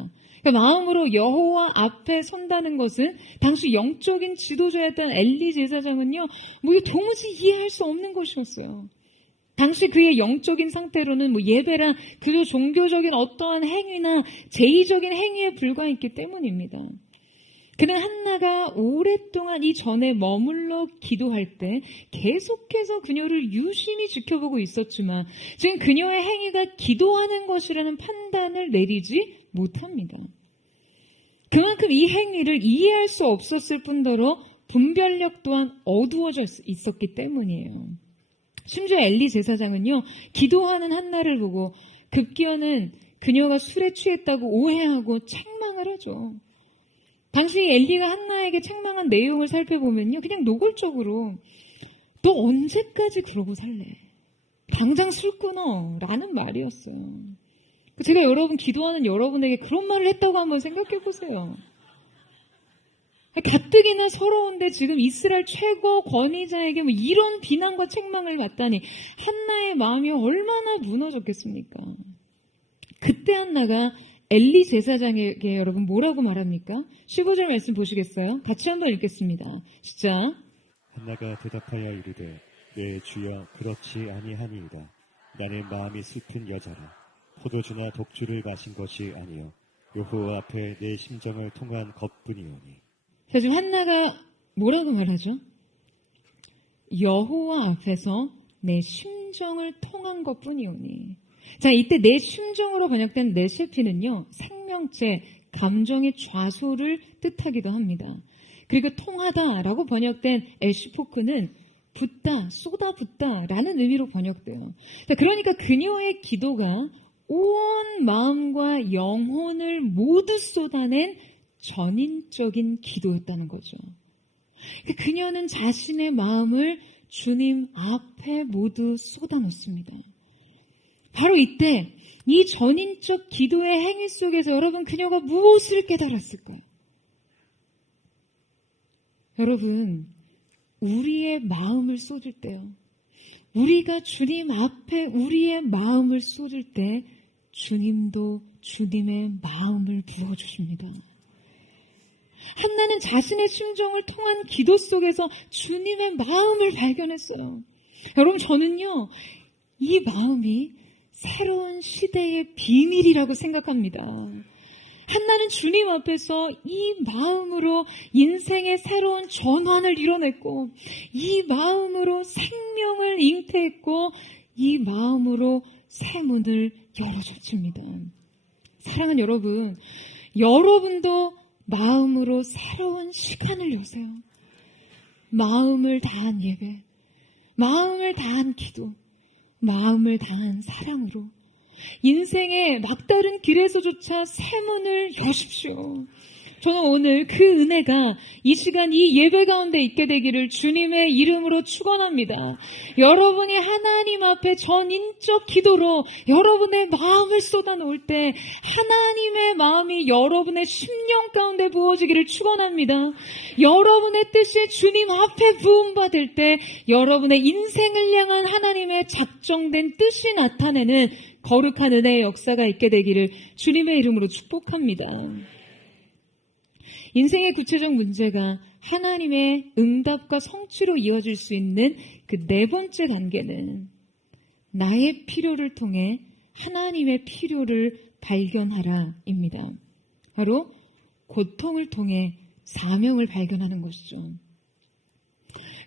그러니까 마음으로 여호와 앞에 선다는 것은 당시 영적인 지도자였던 엘리 제사장은요, 도무지 이해할 수 없는 것이었어요. 당시 그의 영적인 상태로는 예배란 그저 종교적인 어떠한 행위나 제의적인 행위에 불과했기 때문입니다. 그는 한나가 오랫동안 이 전에 머물러 기도할 때 계속해서 그녀를 유심히 지켜보고 있었지만 지금 그녀의 행위가 기도하는 것이라는 판단을 내리지 못합니다. 그만큼 이 행위를 이해할 수 없었을 뿐더러 분별력 또한 어두워져 있었기 때문이에요. 심지어 엘리 제사장은요, 기도하는 한나를 보고 급기야는 그녀가 술에 취했다고 오해하고 책망을 하죠. 당시 엘리가 한나에게 책망한 내용을 살펴보면요, 그냥 노골적으로 너 언제까지 그러고 살래? 당장 술 끊어 라는 말이었어요. 제가 여러분, 기도하는 여러분에게 그런 말을 했다고 한번 생각해 보세요. 가뜩이나 서러운데 지금 이스라엘 최고 권위자에게 이런 비난과 책망을 받다니 한나의 마음이 얼마나 무너졌겠습니까? 그때 한나가 엘리 제사장에게 여러분 뭐라고 말합니까? 15절 말씀 보시겠어요? 같이 한번 읽겠습니다. 시작. 한나가 대답하여 이르되 내 주여 그렇지 아니하니이다. 나는 마음이 슬픈 여자라. 포도주나 독주를 마신 것이 아니요 여호와 앞에 내 심정을 통한 것뿐이오니. 자, 지금 한나가 뭐라고 말하죠? 여호와 앞에서 내 심정을 통한 것뿐이오니. 자, 이때 내 심정으로 번역된 네셰피는요, 생명체, 감정의 좌소를 뜻하기도 합니다. 그리고 통하다라고 번역된 에시포크는 붓다, 쏟아붓다라는 의미로 번역돼요. 자, 그러니까 그녀의 기도가 온 마음과 영혼을 모두 쏟아낸 전인적인 기도였다는 거죠. 그녀는 자신의 마음을 주님 앞에 모두 쏟아놓습니다. 바로 이때 이 전인적 기도의 행위 속에서 여러분, 그녀가 무엇을 깨달았을까요? 여러분, 우리의 마음을 쏟을 때요, 우리가 주님 앞에 우리의 마음을 쏟을 때 주님도 주님의 마음을 부어주십니다. 한나는 자신의 심정을 통한 기도 속에서 주님의 마음을 발견했어요. 여러분, 저는요, 이 마음이 새로운 시대의 비밀이라고 생각합니다. 한나는 주님 앞에서 이 마음으로 인생의 새로운 전환을 이뤄냈고, 이 마음으로 생명을 잉태했고, 이 마음으로 새 문을 열어줬습니다. 사랑하는 여러분, 여러분도 마음으로 새로운 시간을 여세요. 마음을 다한 예배, 마음을 다한 기도, 마음을 다한 사랑으로 인생의 막다른 길에서조차 새 문을 여십시오. 저는 오늘 그 은혜가 이 시간 이 예배 가운데 있게 되기를 주님의 이름으로 축원합니다. 여러분이 하나님 앞에 전인적 기도로 여러분의 마음을 쏟아놓을 때 하나님의 마음이 여러분의 심령 가운데 부어지기를 축원합니다. 여러분의 뜻이 주님 앞에 부음받을 때 여러분의 인생을 향한 하나님의 작정된 뜻이 나타내는 거룩한 은혜의 역사가 있게 되기를 주님의 이름으로 축복합니다. 인생의 구체적 문제가 하나님의 응답과 성취로 이어질 수 있는 그 네 번째 단계는 나의 필요를 통해 하나님의 필요를 발견하라입니다. 바로 고통을 통해 사명을 발견하는 것이죠.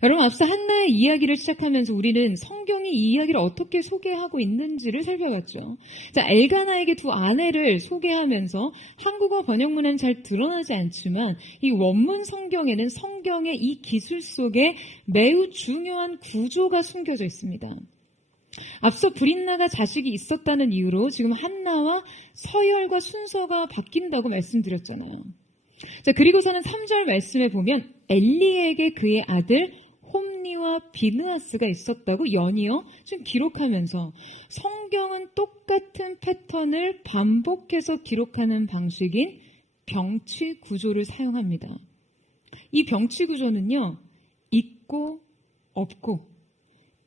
여러분, 앞서 한나의 이야기를 시작하면서 우리는 성경이 이 이야기를 어떻게 소개하고 있는지를 살펴봤죠. 자, 엘가나에게 두 아내를 소개하면서 한국어 번역문은 잘 드러나지 않지만 이 원문 성경에는 성경의 이 기술 속에 매우 중요한 구조가 숨겨져 있습니다. 앞서 브릿나가 자식이 있었다는 이유로 지금 한나와 서열과 순서가 바뀐다고 말씀드렸잖아요. 자, 그리고서는 3절 말씀에 보면 엘리에게 그의 아들 홈니와 비느하스가 있었다고 연이어 좀 기록하면서 성경은 똑같은 패턴을 반복해서 기록하는 방식인 병치 구조를 사용합니다. 이 병치 구조는요, 있고 없고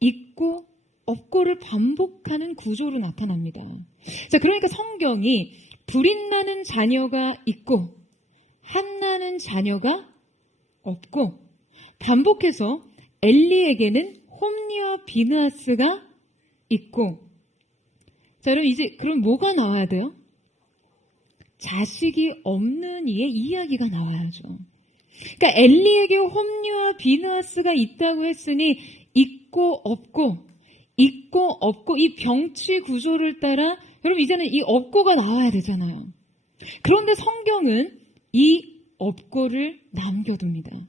있고 없고를 반복하는 구조로 나타납니다. 자, 그러니까 성경이 불임나는 자녀가 있고 한나는 자녀가 없고 반복해서 엘리에게는 홈니와 비느하스가 있고, 자, 여러분 이제 그럼 뭐가 나와야 돼요? 자식이 없는 이의 이야기가 나와야죠. 그러니까 엘리에게 홈니와 비느하스가 있다고 했으니 있고 없고 이 병치 구조를 따라 여러분 이제는 이 없고가 나와야 되잖아요. 그런데 성경은 이 없고를 남겨둡니다.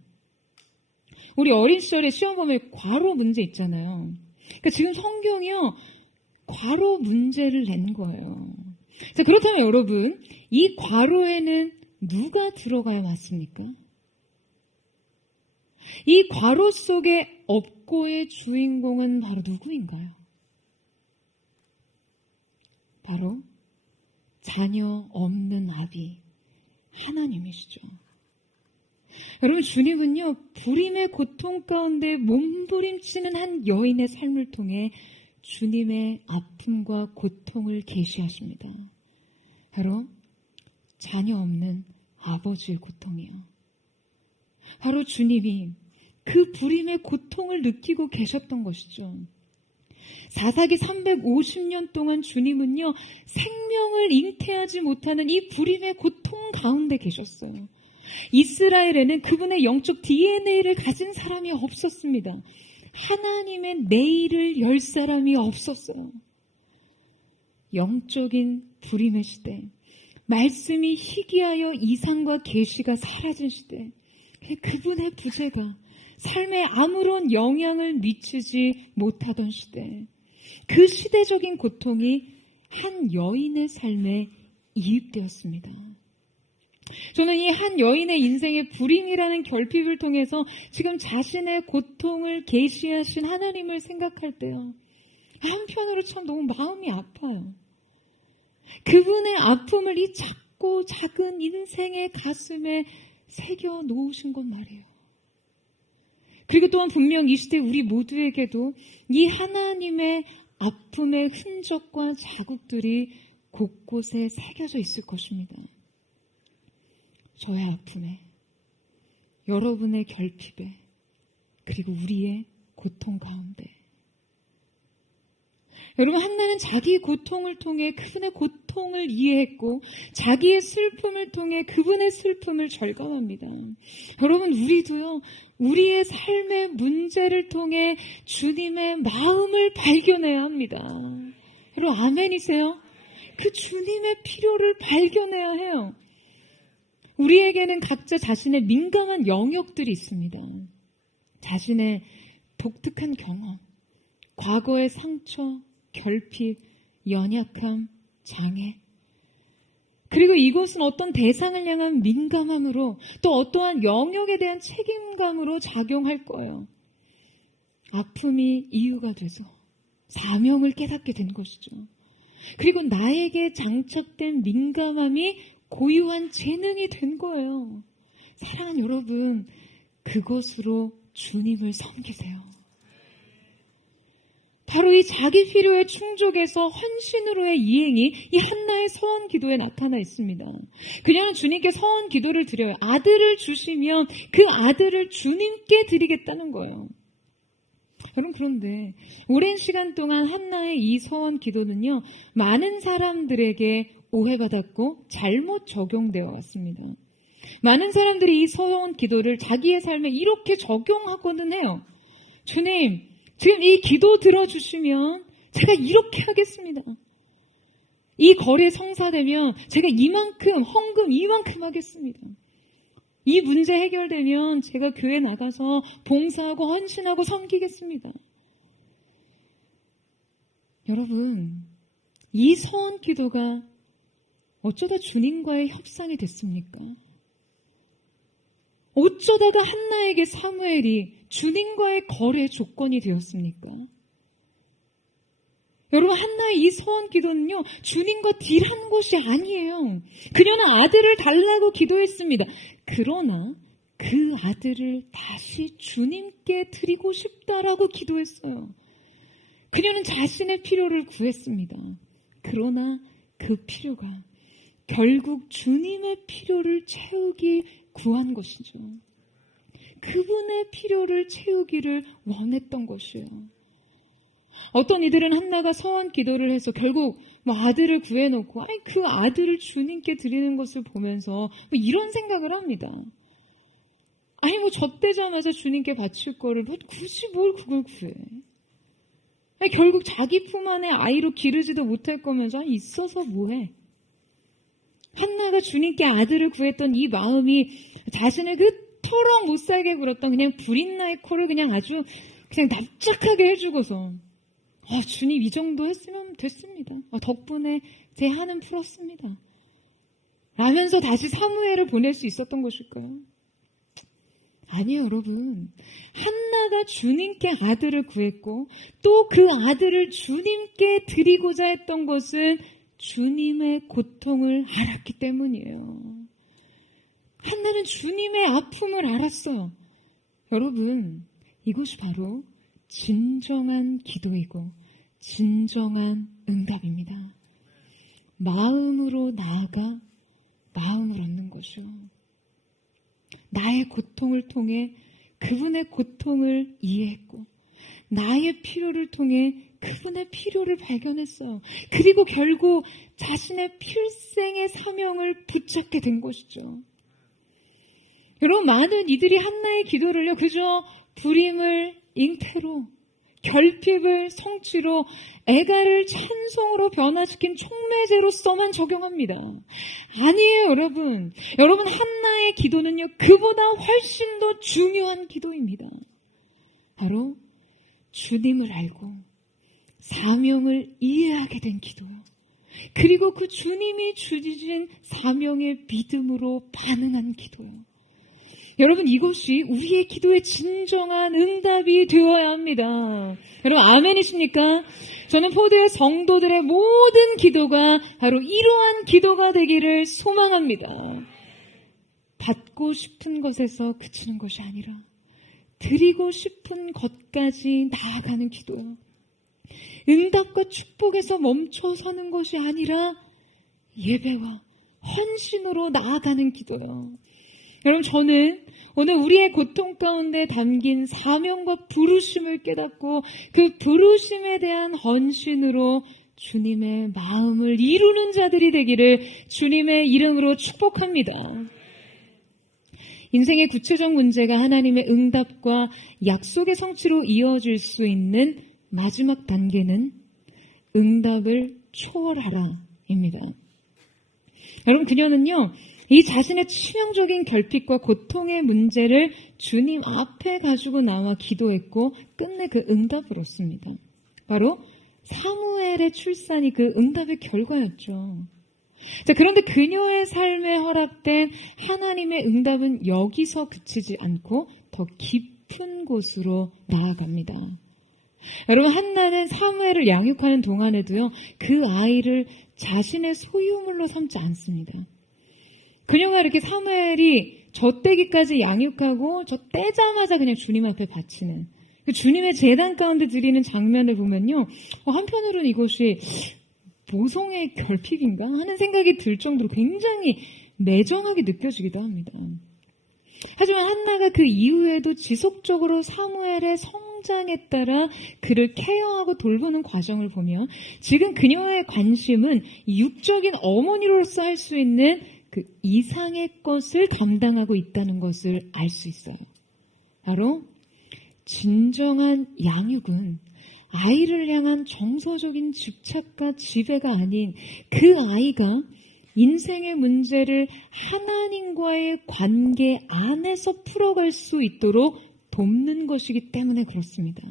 우리 어린 시절에 시험 보면 괄호 문제 있잖아요. 그러니까 지금 성경이요, 괄호 문제를 낸 거예요. 자, 그렇다면 여러분, 이 괄호에는 누가 들어가야 맞습니까? 이 괄호 속에 없고의 주인공은 바로 누구인가요? 바로 자녀 없는 아비 하나님이시죠. 여러분, 주님은요, 불임의 고통 가운데 몸부림치는 한 여인의 삶을 통해 주님의 아픔과 고통을 계시하십니다. 바로 자녀 없는 아버지의 고통이요. 바로 주님이 그 불임의 고통을 느끼고 계셨던 것이죠. 사사기 350년 동안 주님은요, 생명을 잉태하지 못하는 이 불임의 고통 가운데 계셨어요. 이스라엘에는 그분의 영적 DNA를 가진 사람이 없었습니다. 하나님의 내일을 열 사람이 없었어요. 영적인 불임의 시대, 말씀이 희귀하여 이상과 계시가 사라진 시대, 그분의 부재가 삶에 아무런 영향을 미치지 못하던 시대, 그 시대적인 고통이 한 여인의 삶에 이입되었습니다. 저는 이 한 여인의 인생의 불임이라는 결핍을 통해서 지금 자신의 고통을 계시하신 하나님을 생각할 때요, 한편으로 참 너무 마음이 아파요. 그분의 아픔을 이 작고 작은 인생의 가슴에 새겨 놓으신 것 말이에요. 그리고 또한 분명 이 시대 우리 모두에게도 이 하나님의 아픔의 흔적과 자국들이 곳곳에 새겨져 있을 것입니다. 저의 아픔에, 여러분의 결핍에 그리고 우리의 고통 가운데. 여러분, 한나는 자기의 고통을 통해 그분의 고통을 이해했고 자기의 슬픔을 통해 그분의 슬픔을 절감합니다. 여러분, 우리도요, 우리의 삶의 문제를 통해 주님의 마음을 발견해야 합니다. 여러분, 아멘이세요? 그 주님의 필요를 발견해야 해요. 우리에게는 각자 자신의 민감한 영역들이 있습니다. 자신의 독특한 경험, 과거의 상처, 결핍, 연약함, 장애. 그리고 이것은 어떤 대상을 향한 민감함으로 또 어떠한 영역에 대한 책임감으로 작용할 거예요. 아픔이 이유가 돼서 사명을 깨닫게 된 것이죠. 그리고 나에게 장착된 민감함이 고유한 재능이 된 거예요. 사랑하는 여러분, 그것으로 주님을 섬기세요. 바로 이 자기 필요의 충족에서 헌신으로의 이행이 이 한나의 서원 기도에 나타나 있습니다. 그녀는 주님께 서원 기도를 드려요. 아들을 주시면 그 아들을 주님께 드리겠다는 거예요. 여러분, 그런데 오랜 시간 동안 한나의 이 서원 기도는요, 많은 사람들에게 오해받았고 잘못 적용되어 왔습니다. 많은 사람들이 이 서원 기도를 자기의 삶에 이렇게 적용하고는 해요. 주님, 지금 이 기도 들어주시면 제가 이렇게 하겠습니다. 이 거래 성사되면 제가 이만큼, 헌금 이만큼 하겠습니다. 이 문제 해결되면 제가 교회 나가서 봉사하고 헌신하고 섬기겠습니다. 여러분, 이 서원 기도가 어쩌다 주님과의 협상이 됐습니까? 어쩌다가 한나에게 사무엘이 주님과의 거래 조건이 되었습니까? 여러분, 한나의 이 서원 기도는요, 주님과 딜한 것이 아니에요. 그녀는 아들을 달라고 기도했습니다. 그러나 그 아들을 다시 주님께 드리고 싶다라고 기도했어요. 그녀는 자신의 필요를 구했습니다. 그러나 그 필요가 결국 주님의 필요를 채우기 구한 것이죠. 그분의 필요를 채우기를 원했던 것이에요. 어떤 이들은 한나가 서원 기도를 해서 결국 아들을 구해놓고 그 아들을 주님께 드리는 것을 보면서 이런 생각을 합니다. 젖대자마자 주님께 바칠 거를 굳이 뭘 그걸 구해. 결국 자기 품 안에 아이로 기르지도 못할 거면서 있어서 뭐해. 한나가 주님께 아들을 구했던 이 마음이 자신을 그토록 못살게 굴었던 그냥 불인나의 코를 그냥 아주 그냥 납작하게 해주고서 주님 이 정도 했으면 됐습니다. 덕분에 제 한은 풀었습니다. 라면서 다시 사무엘을 보낼 수 있었던 것일까요? 아니에요, 여러분. 한나가 주님께 아들을 구했고 또 그 아들을 주님께 드리고자 했던 것은 주님의 고통을 알았기 때문이에요. 한나는 주님의 아픔을 알았어요. 여러분, 이것이 바로 진정한 기도이고 진정한 응답입니다. 마음으로 나아가 마음을 얻는 것이요. 나의 고통을 통해 그분의 고통을 이해했고 나의 필요를 통해 그분의 필요를 발견했어요. 그리고 결국 자신의 필생의 사명을 붙잡게 된 것이죠. 여러분, 많은 이들이 한나의 기도를요, 그저 불임을 잉태로, 결핍을 성취로, 애가를 찬송으로 변화시킨 촉매제로서만 적용합니다. 아니에요, 여러분. 여러분, 한나의 기도는요, 그보다 훨씬 더 중요한 기도입니다. 바로 주님을 알고 사명을 이해하게 된 기도요. 그리고 그 주님이 주신 사명의 믿음으로 반응한 기도요. 여러분, 이것이 우리의 기도의 진정한 응답이 되어야 합니다. 여러분, 아멘이십니까? 저는 포도의 성도들의 모든 기도가 바로 이러한 기도가 되기를 소망합니다. 받고 싶은 것에서 그치는 것이 아니라 드리고 싶은 것까지 나아가는 기도. 응답과 축복에서 멈춰서는 것이 아니라 예배와 헌신으로 나아가는 기도요. 여러분, 저는 오늘 우리의 고통 가운데 담긴 사명과 부르심을 깨닫고 그 부르심에 대한 헌신으로 주님의 마음을 이루는 자들이 되기를 주님의 이름으로 축복합니다. 인생의 구체적 문제가 하나님의 응답과 약속의 성취로 이어질 수 있는 마지막 단계는 응답을 초월하라입니다. 여러분, 그녀는요, 이 자신의 치명적인 결핍과 고통의 문제를 주님 앞에 가지고 나와 기도했고 끝내 그 응답을 얻습니다. 바로 사무엘의 출산이 그 응답의 결과였죠. 자, 그런데 그녀의 삶에 허락된 하나님의 응답은 여기서 그치지 않고 더 깊은 곳으로 나아갑니다. 여러분, 한나는 사무엘을 양육하는 동안에도요, 그 아이를 자신의 소유물로 삼지 않습니다. 그녀가 이렇게 사무엘이 젖대기까지 양육하고 저 떼자마자 그냥 주님 앞에 바치는 그 주님의 제단 가운데 드리는 장면을 보면요, 한편으로는 이것이 모성의 결핍인가 하는 생각이 들 정도로 굉장히 매정하게 느껴지기도 합니다. 하지만 한나가 그 이후에도 지속적으로 사무엘의 성장에 따라 그를 케어하고 돌보는 과정을 보며 지금 그녀의 관심은 육적인 어머니로서 할 수 있는 그 이상의 것을 담당하고 있다는 것을 알 수 있어요. 바로 진정한 양육은 아이를 향한 정서적인 집착과 지배가 아닌 그 아이가 인생의 문제를 하나님과의 관계 안에서 풀어갈 수 있도록 돕는 것이기 때문에 그렇습니다.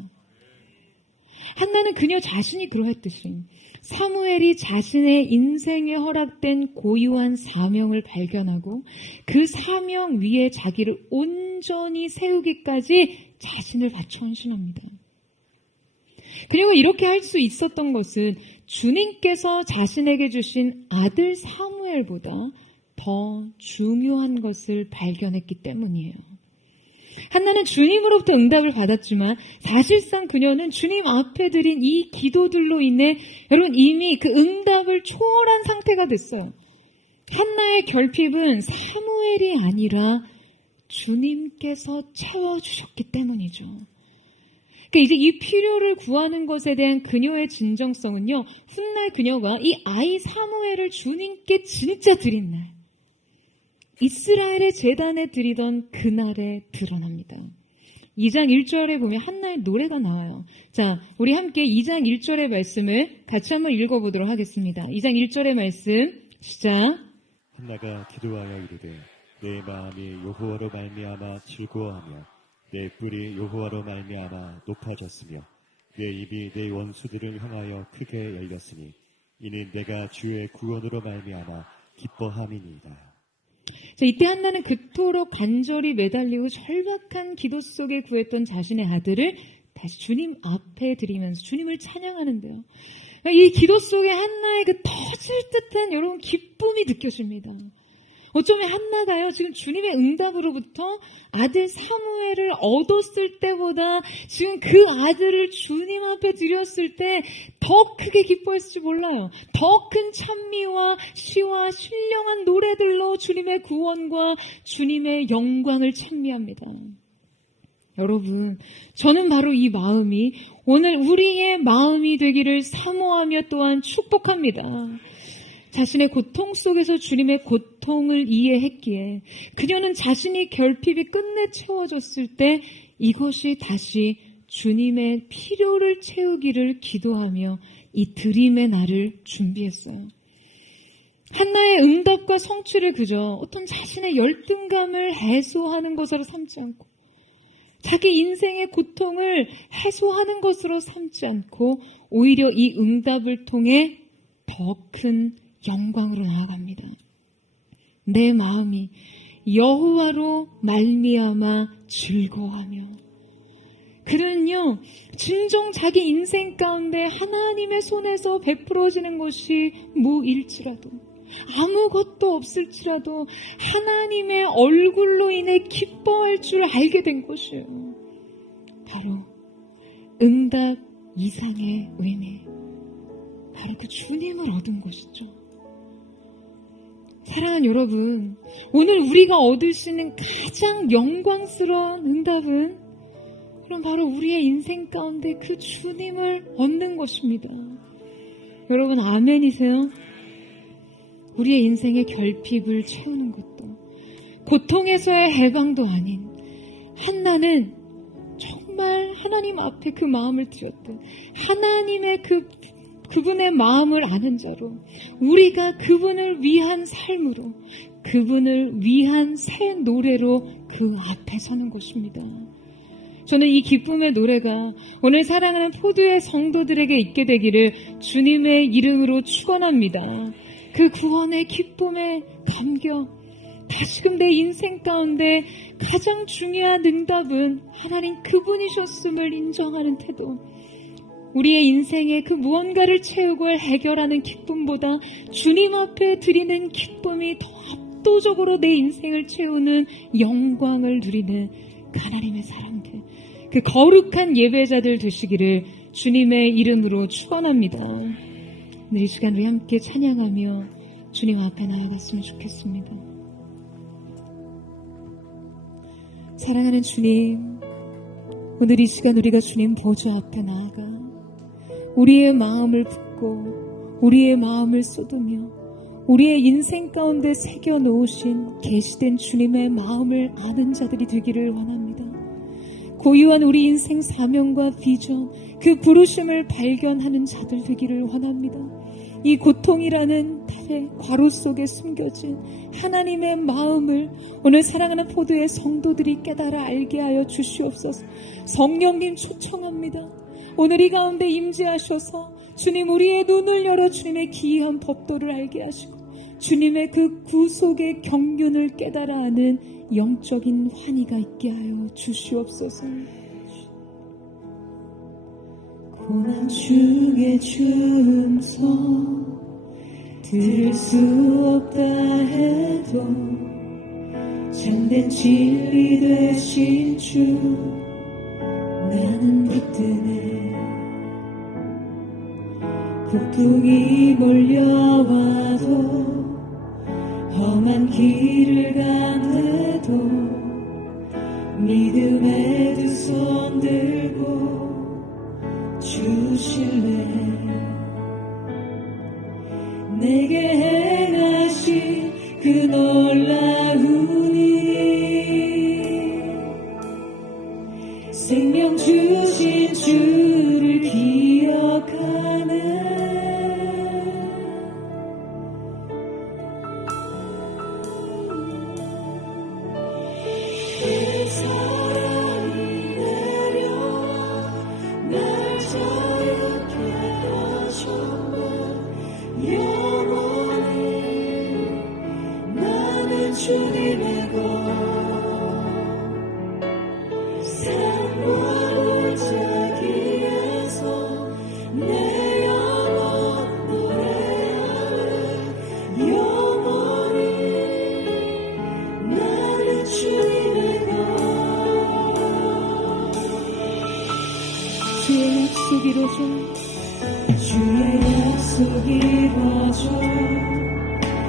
한나는 그녀 자신이 그러했듯이 사무엘이 자신의 인생에 허락된 고유한 사명을 발견하고 그 사명 위에 자기를 온전히 세우기까지 자신을 바쳐 헌신합니다. 그녀가 이렇게 할 수 있었던 것은 주님께서 자신에게 주신 아들 사무엘보다 더 중요한 것을 발견했기 때문이에요. 한나는 주님으로부터 응답을 받았지만 사실상 그녀는 주님 앞에 드린 이 기도들로 인해 여러분 이미 그 응답을 초월한 상태가 됐어요. 한나의 결핍은 사무엘이 아니라 주님께서 채워주셨기 때문이죠. 그러니까 이제 이 필요를 구하는 것에 대한 그녀의 진정성은요, 훗날 그녀가 이 아이 사무엘을 주님께 진짜 드린 날, 이스라엘의 제단에 드리던 그날에 드러납니다. 2장 1절에 보면 한나의 노래가 나와요. 자, 우리 함께 2장 1절의 말씀을 같이 한번 읽어보도록 하겠습니다. 2장 1절의 말씀 시작. 한나가 기도하여 이르되 내 마음이 여호와로 말미암아 즐거워하며 내 뿔이 여호와로 말미암아 높아졌으며 내 입이 내 원수들을 향하여 크게 열렸으니 이는 내가 주의 구원으로 말미암아 기뻐함이니이다. 자, 이때 한나는 그토록 간절히 매달리고 절박한 기도 속에 구했던 자신의 아들을 다시 주님 앞에 드리면서 주님을 찬양하는데요. 이 기도 속에 한나의 그 터질 듯한 여러분 기쁨이 느껴집니다. 어쩌면 한나가요, 지금 주님의 응답으로부터 아들 사무엘을 얻었을 때보다 지금 그 아들을 주님 앞에 드렸을 때 더 크게 기뻐했을지 몰라요. 더 큰 찬미와 시와 신령한 노래들로 주님의 구원과 주님의 영광을 찬미합니다. 여러분, 저는 바로 이 마음이 오늘 우리의 마음이 되기를 사모하며 또한 축복합니다. 자신의 고통 속에서 주님의 고통을 이해했기에 그녀는 자신이 결핍이 끝내 채워졌을 때 이것이 다시 주님의 필요를 채우기를 기도하며 이 드림의 날을 준비했어요. 한나의 응답과 성취를 그저 어떤 자신의 열등감을 해소하는 것으로 삼지 않고 자기 인생의 고통을 해소하는 것으로 삼지 않고 오히려 이 응답을 통해 더 큰 영광으로 나아갑니다. 내 마음이 여호와로 말미암아 즐거워하며 그는요 진정 자기 인생 가운데 하나님의 손에서 베풀어지는 것이 무일지라도 아무것도 없을지라도 하나님의 얼굴로 인해 기뻐할 줄 알게 된 것이에요. 바로 응답 이상의 의미, 바로 그 주님을 얻은 것이죠. 사랑하는 여러분, 오늘 우리가 얻으시는 가장 영광스러운 응답은 그럼 바로 우리의 인생 가운데 그 주님을 얻는 것입니다. 여러분 아멘이세요? 우리의 인생의 결핍을 채우는 것도, 고통에서의 해방도 아닌 한나는 정말 하나님 앞에 그 마음을 드렸던 하나님의 그분의 마음을 아는 자로, 우리가 그분을 위한 삶으로, 그분을 위한 새 노래로 그 앞에 서는 것입니다. 저는 이 기쁨의 노래가 오늘 사랑하는 포도의 성도들에게 있게 되기를 주님의 이름으로 축원합니다. 그 구원의 기쁨의 감격, 다시금 내 인생 가운데 가장 중요한 응답은 하나님 그분이셨음을 인정하는 태도, 우리의 인생에 그 무언가를 채우고 해결하는 기쁨보다 주님 앞에 드리는 기쁨이 더 압도적으로 내 인생을 채우는 영광을 누리는 하나님의 사람들, 그 거룩한 예배자들 되시기를 주님의 이름으로 축원합니다. 오늘 이 시간 우리 함께 찬양하며 주님 앞에 나아갔으면 좋겠습니다. 사랑하는 주님, 오늘 이 시간 우리가 주님 보좌 앞에 나아가 우리의 마음을 붓고 우리의 마음을 쏟으며 우리의 인생 가운데 새겨 놓으신 계시된 주님의 마음을 아는 자들이 되기를 원합니다. 고유한 우리 인생 사명과 비전, 그 부르심을 발견하는 자들 되기를 원합니다. 이 고통이라는 달의 괄호 속에 숨겨진 하나님의 마음을 오늘 사랑하는 포도의 성도들이 깨달아 알게 하여 주시옵소서. 성령님 초청합니다. 오늘 이 가운데 임재하셔서 주님 우리의 눈을 열어 주님의 기이한 법도를 알게 하시고 주님의 그 구속의 경륜을 깨달아 아는 영적인 환희가 있게 하여 주시옵소서. 고난 중에 주음성 들을 수 없다 해도 참된 진리 되신 주 나는 붙드네. 고통이 몰려와도 험한 길을 가해도 믿음의 두 손 들고 주실래. 내게 행하신 그 놀라운 일, 생명 주신 주를 기억하네. 사랑이 내려와 날 자유케 하셨네. 영원히 나는 주님의 것, 산과 골짜기에서 내 영혼 노래하네. 영원히 나는 주님의 것. 주의 약속이 이루어져, 주의 약속이 이루어져,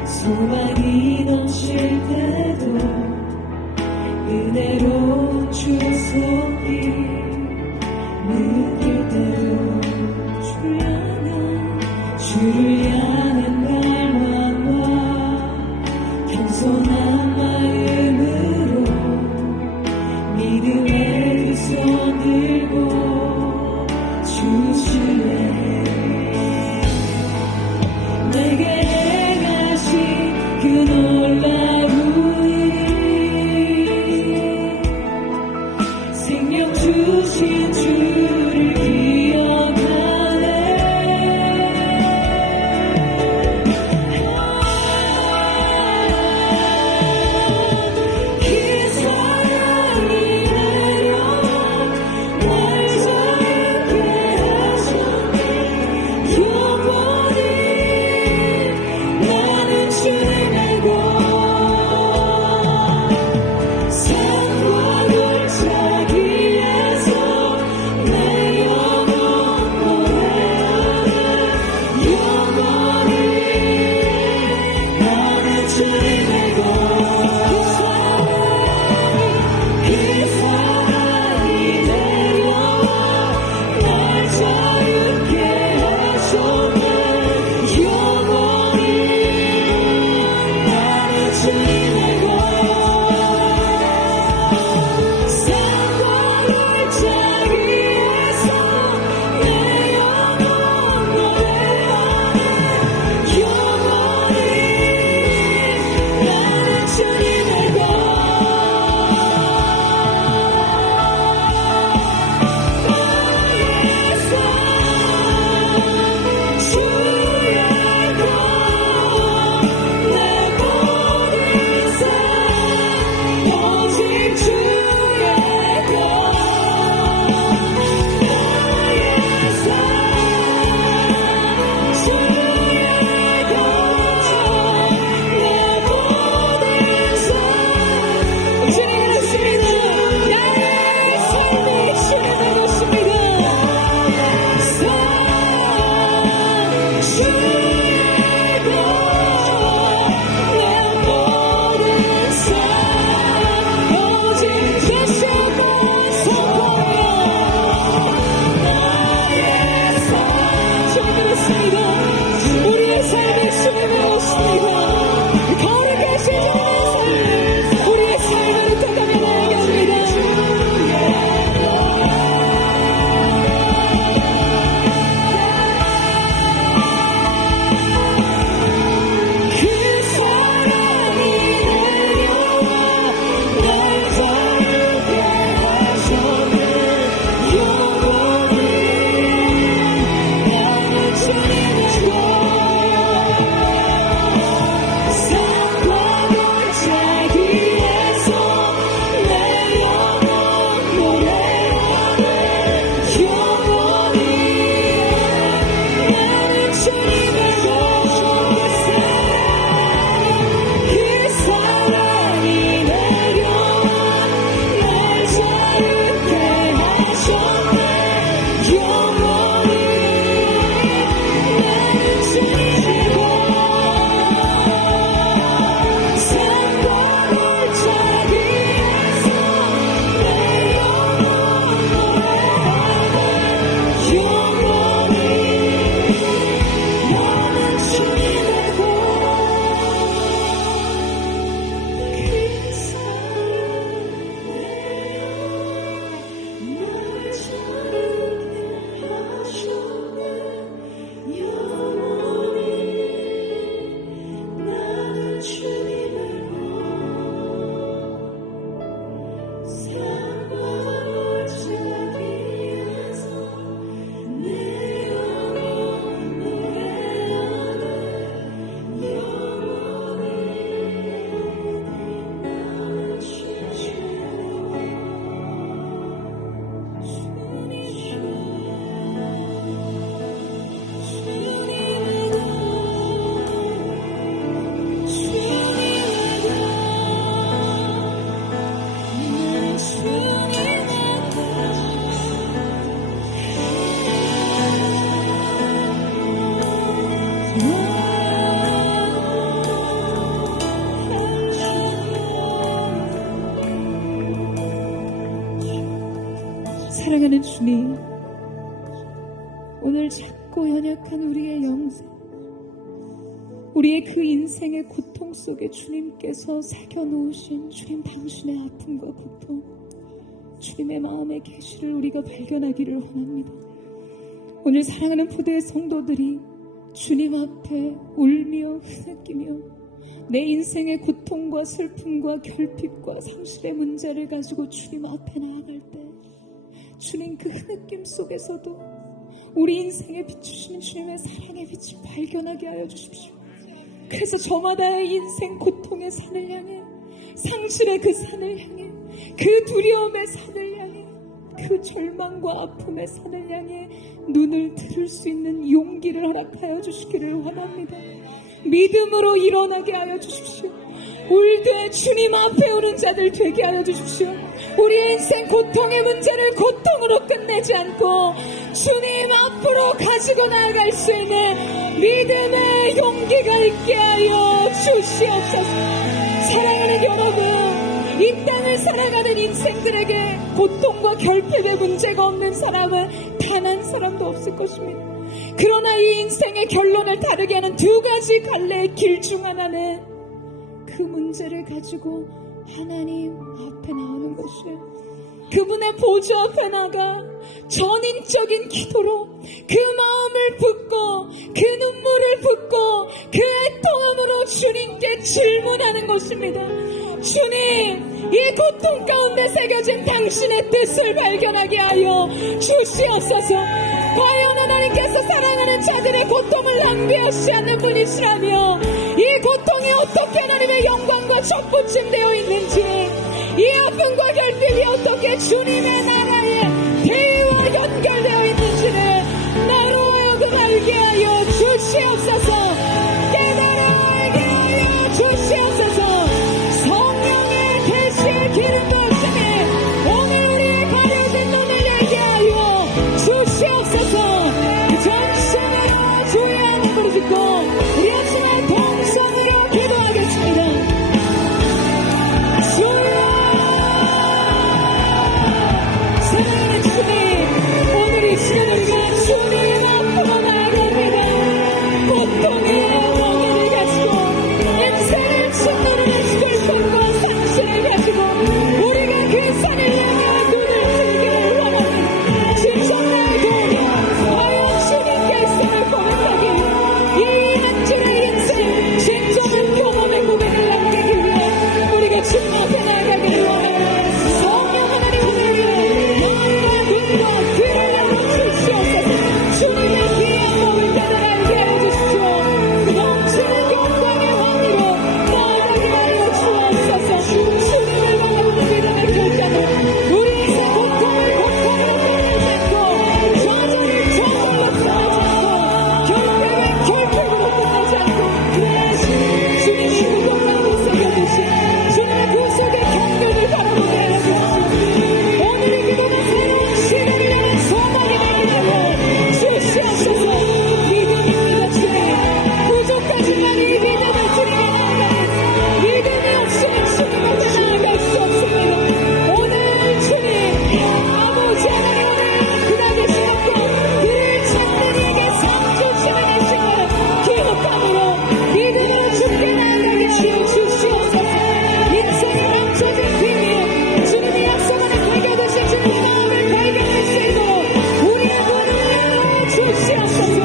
소망이 넘칠 때도 은혜로운 주 손길 느낄 때도 주를 향한 갈망과 겸손한 마음으로 믿음의 두 손 들고 주실래. 내게 행하신 그 놀라운 일, 생명 주 주님, 오늘 작고 연약한 우리의 영생, 우리의 그 인생의 고통 속에 주님께서 새겨놓으신 주님 당신의 아픔과 고통, 주님의 마음의 계시를 우리가 발견하기를 원합니다. 오늘 사랑하는 부대의 성도들이 주님 앞에 울며 흐느끼며 내 인생의 고통과 슬픔과 결핍과 상실의 문제를 가지고 주님 앞에 나아갈 때 주님 그 흐느낌 속에서도 우리 인생에 비추시는 주님의 사랑의 빛을 발견하게 하여 주십시오. 그래서 저마다의 인생 고통의 산을 향해, 상실의 그 산을 향해, 그 두려움의 산을 향해, 그 절망과 아픔의 산을 향해 눈을 들을 수 있는 용기를 허락하여 주시기를 원합니다. 믿음으로 일어나게 하여 주십시오. 울되 주님 앞에 오는 자들 되게 하여 주십시오. 우리의 인생 고통의 문제를 고통으로 끝내지 않고 주님 앞으로 가지고 나아갈 수 있는 믿음의 용기가 있게 하여 주시옵소서. 사랑하는 여러분, 이 땅을 살아가는 인생들에게 고통과 결핍의 문제가 없는 사람은 단 한 사람도 없을 것입니다. 그러나 이 인생의 결론을 다르게 하는 두 가지 갈래의 길 중 하나는 그 문제를 가지고 하나님 앞에 나오는 것이에요. 그분의 보좌 앞에 나가 전인적인 기도로 그 마음을 붓고 그 눈물을 붓고 그 애통함으로 주님께 질문하는 것입니다. 주님, 이 고통 가운데 새겨진 당신의 뜻을 발견하게 하여 주시옵소서. 과연 하나님께서 사랑하는 자들의 고통을 낭비하시지 않는 분이시라며 이 고통이 어떻게 하나님의 영광과 접붙임되어 있는지, 이 아픔과 결핍이 어떻게 주님의 나라의 대의와 연결되어 있는지를 나로 하여금 알게 하여 주시옵소서. 깨달아 알게 하여 주시옵소서. 성령의 계시의 기름 부으심이 오늘 우리의 가려진 눈을 열게 하여 주시옵소서. 그 전신으로 주의 이름을 부르짖고 우리 아침에 동성으로 기도하겠습니다. 사랑하는 주님, 오늘 이 시간 우리가 주님 앞으로 나아갑니다. 고통의 멍에를 가지고 인생의 침노를 고통과 상실을 가지고 우리가 그 산을 향해 눈을 들기를 원합니다. 진정 나의 도움이 과연 주님께서를 고백하기, 이 한 줄의 인생 진정한 경험의 고백을 남기기 위해 우리가 주님 앞에 나아가기를 원합니다. 성령 하나님 우리에게 영과 눈과 귀를 열어주시옵소서. 주님의 귀한 몸을 따라가게 하여 주시오. 넘치는 영광의 왕으로 나아가게 하여 주옵소서. 주님을 바라보는 믿음의 결단은 우리 인생 고통을 고통으로 끝내지 않고 저절이 저절로 끊어지고 결핍은 결핍으로 끝내지 않고 주님의 구속 가운데 새겨주신 주님의 구속의 경륜을 바라보게 하여 주시오. 오늘의 기도는 새로운 시간을 향한 소망이 되게 하여 주시옵소서. 믿음입니다. 주님, 부족하지만 이 믿음을 주님께 나아가는 믿음이 없으면 주님 앞에 나아갈 수 없습니다. 오늘 주님, 아버지 하나님 오늘 그날의 시간과 그를 찾는 이에게 상 주시는 이 시간을 기억함으로 믿음으로 주님께 나아가게 하여 주시옵소서. 인생의 망쳐진 비밀, 주님이 약속하는 발견하신 주님의 마음을 발견할 수 있도록 우리의 문을 열어 주시옵소서.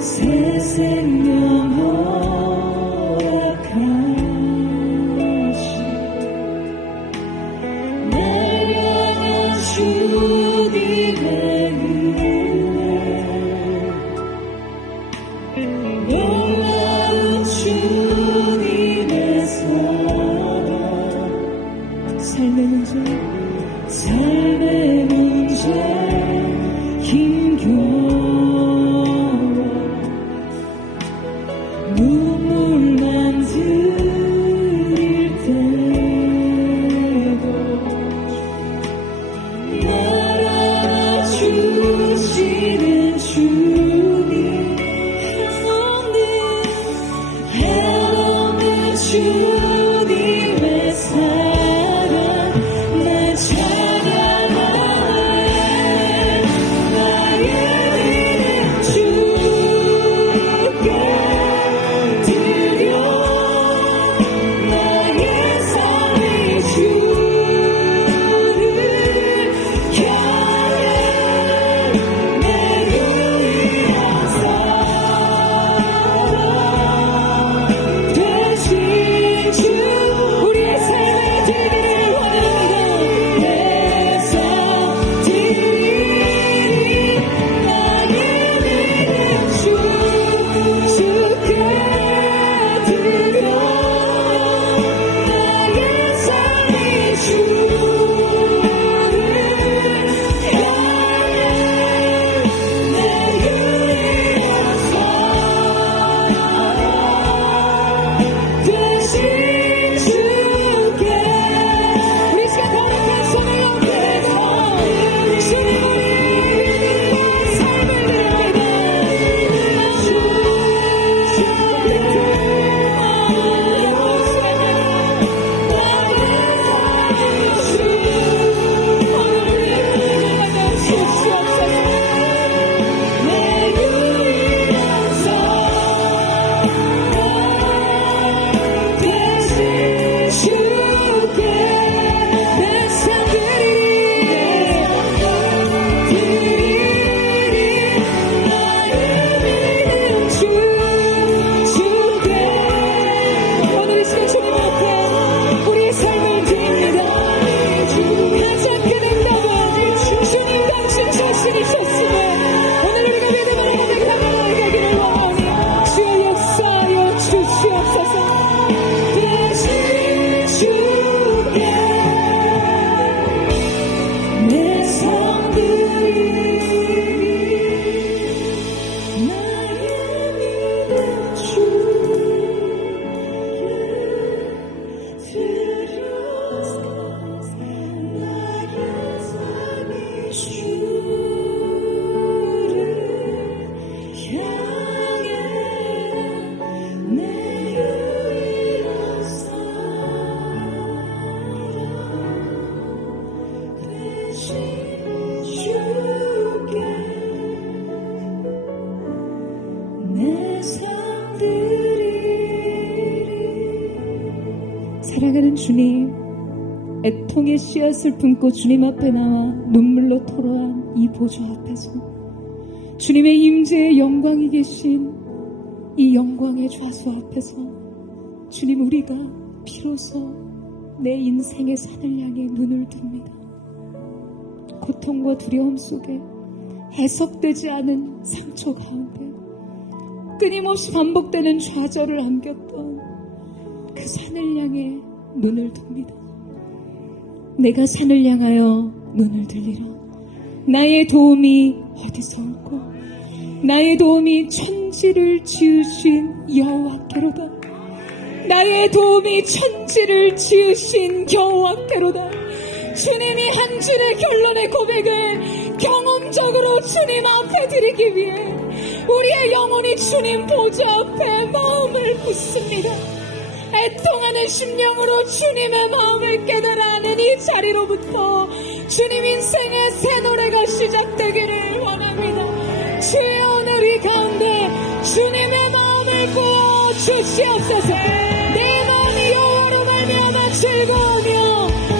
새 생명 허락하시 내려간 주님의 은혜 사랑하는 주님, 애통의 씨앗을 품고 주님 앞에 나와 눈물로 토로한 이 보좌 앞에서 주님의 임재의 영광이 계신 이 영광의 좌수 앞에서 주님, 우리가 비로소 내 인생의 산을 향해 눈을 듭니다. 고통과 두려움 속에 해석되지 않은 상처 가운데 끊임없이 반복되는 좌절을 안겼던 그 산을 향해 눈을 듭니다. 내가 산을 향하여 눈을 들리라. 나의 도움이 어디서 올꼬? 나의 도움이 천지를 지으신 여호와께로다. 나의 도움이 천지를 지으신 여호와께로다. 주님이 한 줄의 결론의 고백을 경험적으로 주님 앞에 드리기 위해 우리의 영혼이 주님 보좌 앞에 마음을 붓습니다. 애통하는 심령으로 주님의 마음을 깨달아하는 이 자리로부터 주님 인생의 새 노래가 시작되기를 원합니다. 주의 오늘 이 가운데 주님의 마음을 부어 주시옵소서. 내 마음이 여호와로 말미암아 즐거우며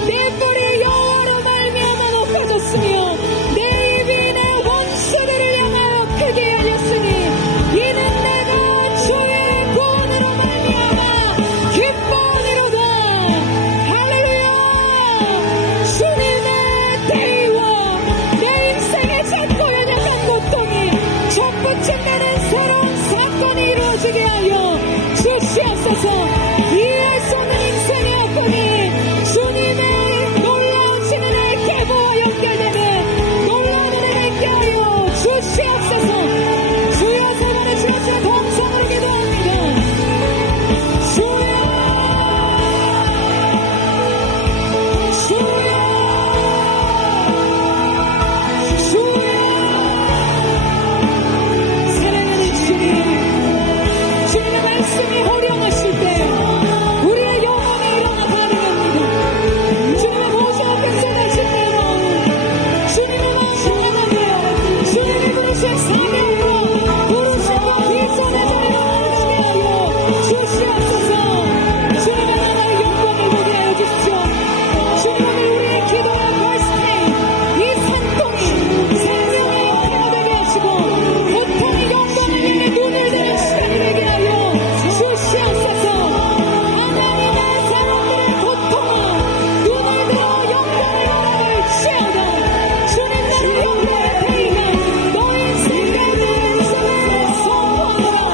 내 뿔이 여호와로 말미암아 높아졌으며 내 입이 내 원수들을 향하여 크게 열렸으니 이는 내가 주의 구원으로 말미암아 기뻐하리로다. 할렐루야. 주님의 대의와 내 인생의 작고 연약한 고통이 적부침되는 새로운 사건이 이루어지게 하여 주시옵소서. 이해할 수 없는 인생의 아픔이 주님의 놀라운 신은혜 계보와 연결되는 놀라운 은혜를 있게 하여 주시옵소서. 주여 세번의 주여 동성으로 기도합니다. 주여 주여 주여. 사랑하는 주님, 주님의 말씀이 호령하실 때 우리의 영혼이 일어나 반응합니다. 주님의 보좌 앞에 쏟아질 때마다 주님의 마음을 향하며 주님의 부르신 사명으로 부르심과 비전의 노래가 나오게 하여 주시옵소서. 주님의 나라의 영광을 보게 하여 주십시오. 주님의 우리의 기도의 벌스테인 이 산동이 생명의 형태가 되게 하시고 고통이 영광을 향해 눈을 드는 시간이 되게 하여 주시옵소서. 하나님의 사람들의 고통아 눈을 들어 영광의 나라를 취하다. 주님 나라의 영광의 대의가 너희 생명을 선포하노라.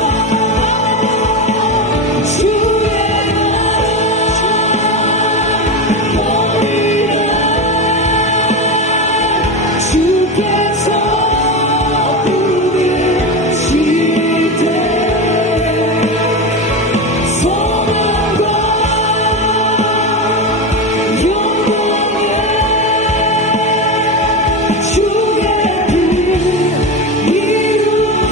주의 주께서 부르실 때 소망과 영광에 주의 뜻 이루소서.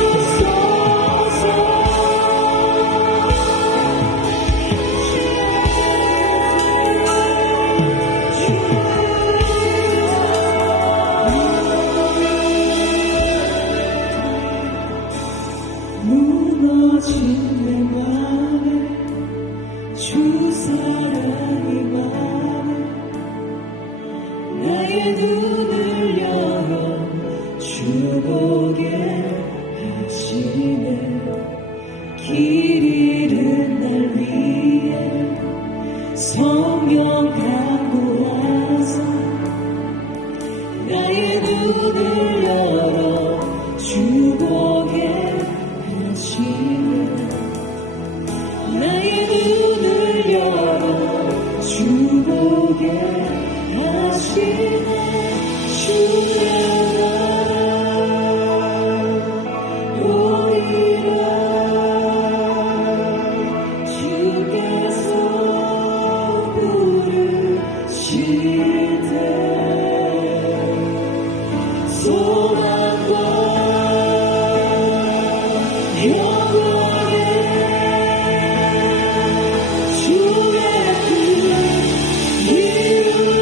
무너진 내 맘에 주 사랑이 많아. 나의 눈을 열어 주 보게 하시네. 길 잃은 날 위해 성령 갖고 와서 나의 눈을 열어 주 보게 하시네. 나의 눈을 열어 주 보게 하시네. 주의 나라 보이라. 주께서 부르실 때 소망과 영광에 주의 뜻 이루소서.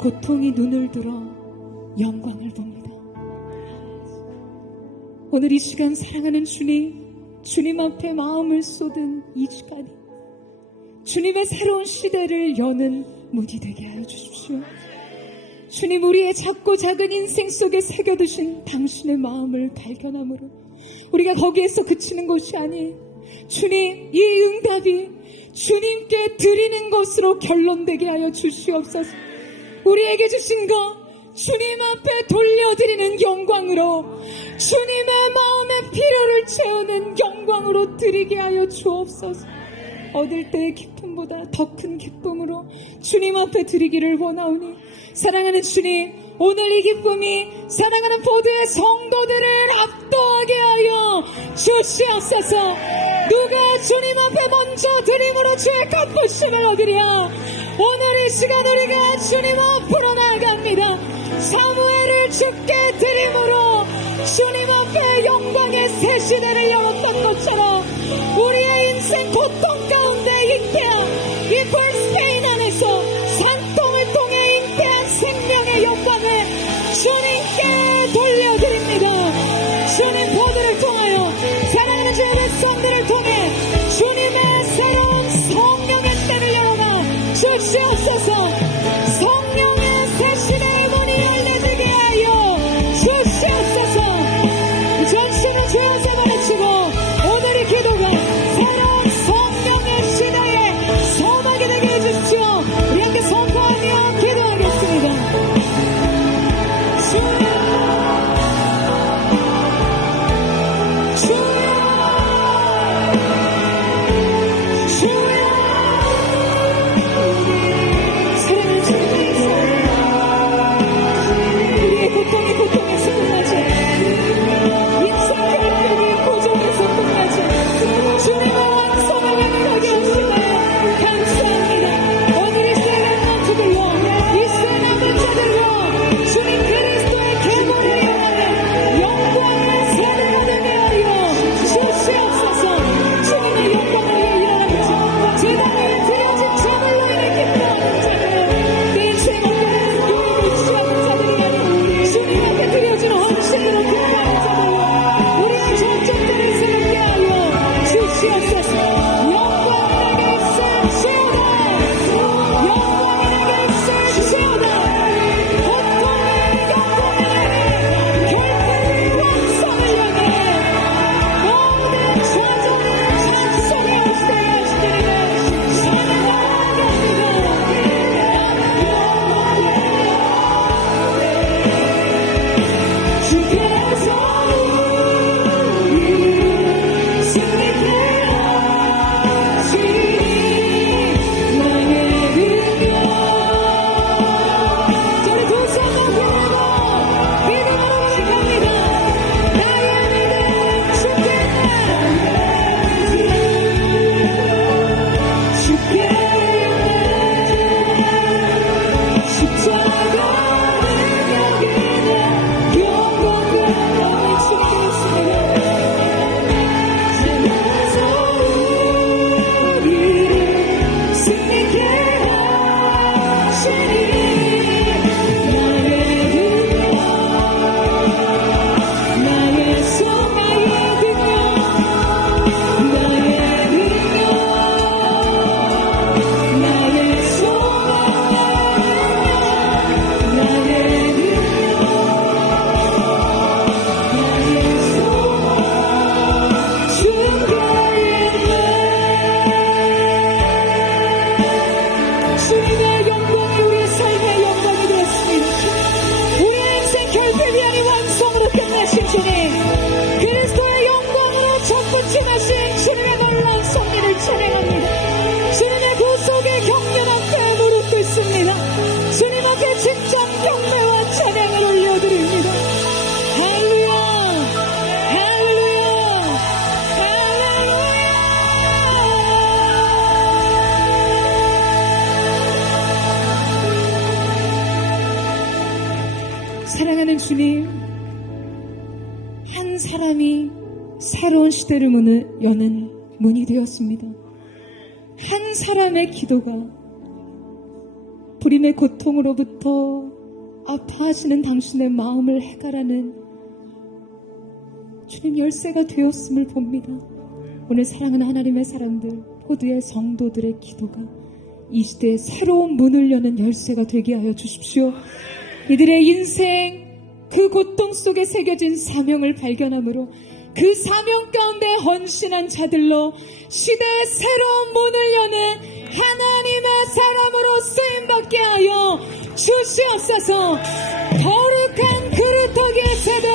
고통이 눈을 들어 영광을 봅니다. 오늘 이 시간 사랑하는 주님 앞에 마음을 쏟은 이 시간이 주님의 새로운 시대를 여는 문이 되게 하여 주십시오. 주님, 우리의 작고 작은 인생 속에 새겨두신 당신의 마음을 발견함으로 우리가 거기에서 그치는 것이 아닌 주님, 이 응답이 주님께 드리는 것으로 결론되게 하여 주시옵소서. 우리에게 주신 것 주님 앞에 돌려드리는 영광으로 주님의 마음의 필요를 채우는 영광으로 드리게 하여 주옵소서. 얻을 때의 기쁨보다 더 큰 기쁨으로 주님 앞에 드리기를 원하오니 사랑하는 주님, 오늘 이 기쁨이 사랑하는 모두의 성도들을 압도하게 하여 주시옵소서. 누가 주님 앞에 먼저 드림으로 주의 갚으심을 얻으랴. 오늘 이 시간 우리가 주님 앞으로 나아갑니다. 사무엘을 주께 드림으로 주님 앞에 영광의 새 시대를 열었던 것처럼 우리의 인생 고통 가운데 잉태한 스페인 안에서 산통을 통해 잉태한 생명의 영광을 주님께 돌려드립니다. 주님 보도를 통하여 사랑하는 주의 백성들을 통해 주님의 새로운 성령의 때를 열어가 주시옵소서. 성령의 새 시대의 문이 열려지게 하여 주시옵소서. 전신을 주여 세워내시고 오늘의 기도가 새로운 성령의 시대에 소망이 되게 해주십시오. 우리 함께 선포하며 기도하겠습니다. 주여, 주여, 주여. 사랑하는 주님, 우리의 고통이 고통에서 끝나지 인생 결핍이 고정에서 끝나지 주님의 완성을 행하게 하시나요? 감사합니다. 오늘 이스라엘 남자들로 이스라엘 남자들로 주님 그리스도의 계보를 향하여 영광의 세례를 되게 하여 주시옵소서. 주님의 영광을 일어나면서 제단에 드려진 제물로 인해 기뻐하는 자들, 내 인생 앞에 누리고 시작한 자들이 아닌 주님 앞에 드려진 헌신으로 기뻐하는 자들로 우리의 전적들을 새롭게 하여 주시옵소서. 영광이 내게 있을지어다. 영광이 내게 있을지어다. 고통의 영광이 내게 결핍의 완성을 향해 모든 좌절을 찬송해 주시되 하시리니 찬양합니다. 주께서 우리를 승리케 하시니 나의 능력. 저를 두 손 높이 들고 믿음으로 고백합니다. 나의 믿음 주께 십자가 능력이냐 영광과 영광이 주께 있습니다. 주께서 우리를 승리케 하시니 나의 능력, 나의 성, 나의 능력, 나의 능력, 나의 성, 나의 주님의 영광이 우리의 삶의 영광이 되었습니다. 우리의 인생 결핍이 아닌 완성으로 끝내신 주님, 그리스도의 영광으로 접붙임하신 주님의 놀라운 섭리를 찬양합니다. 주님의 구속의 경륜 앞에 무릎 꿇습니다. 주님 앞에 진정 경배와 찬양을 올려드립니다. 할렐루야, 할렐루야, 할렐루야. 사랑하는 주님, 한 사람이 새로운 시대를 여는 문이 되었습니다. 한 사람의 기도가 불임의 고통으로부터 아파하시는 당신의 마음을 해가라는 주님 열쇠가 되었음을 봅니다. 오늘 사랑하는 하나님의 사람들, 포도의 성도들의 기도가 이 시대에 새로운 문을 여는 열쇠가 되게 하여 주십시오. 이들의 인생 그 고통 속에 새겨진 사명을 발견함으로 그 사명 가운데 헌신한 자들로 시대의 새로운 문을 여는 하나님의 사람으로 쓰임받게 하여 주시옵소서. 거룩한 그루터기의 세대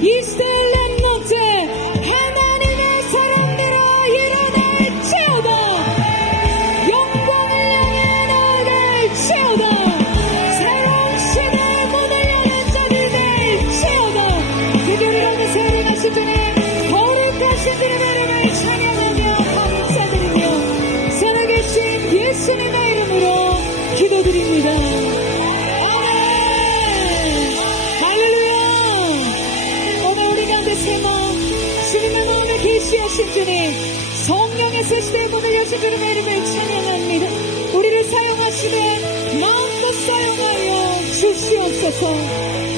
이 시대의 렘넌트 하나님의 사람들아 일어날지어다. 영광을 향해 나아갈지어다. 새로운 시대의 문을 여는 자들 될지어다. 그들이라는 세례 하신 분의 거룩하신 주님의 이름을 찬양하며 감사드리며 살아계신 예수님의 이름으로 기도드립니다. 아멘. 할렐루야. 오늘 우리 가운데 세마 주님의 마음에 계시하신 주님, 성령의 새 시대의 문을 여신 주님의 이름을 찬양합니다. 우리를 사용하시되 마음껏 사용하여 주시옵소서.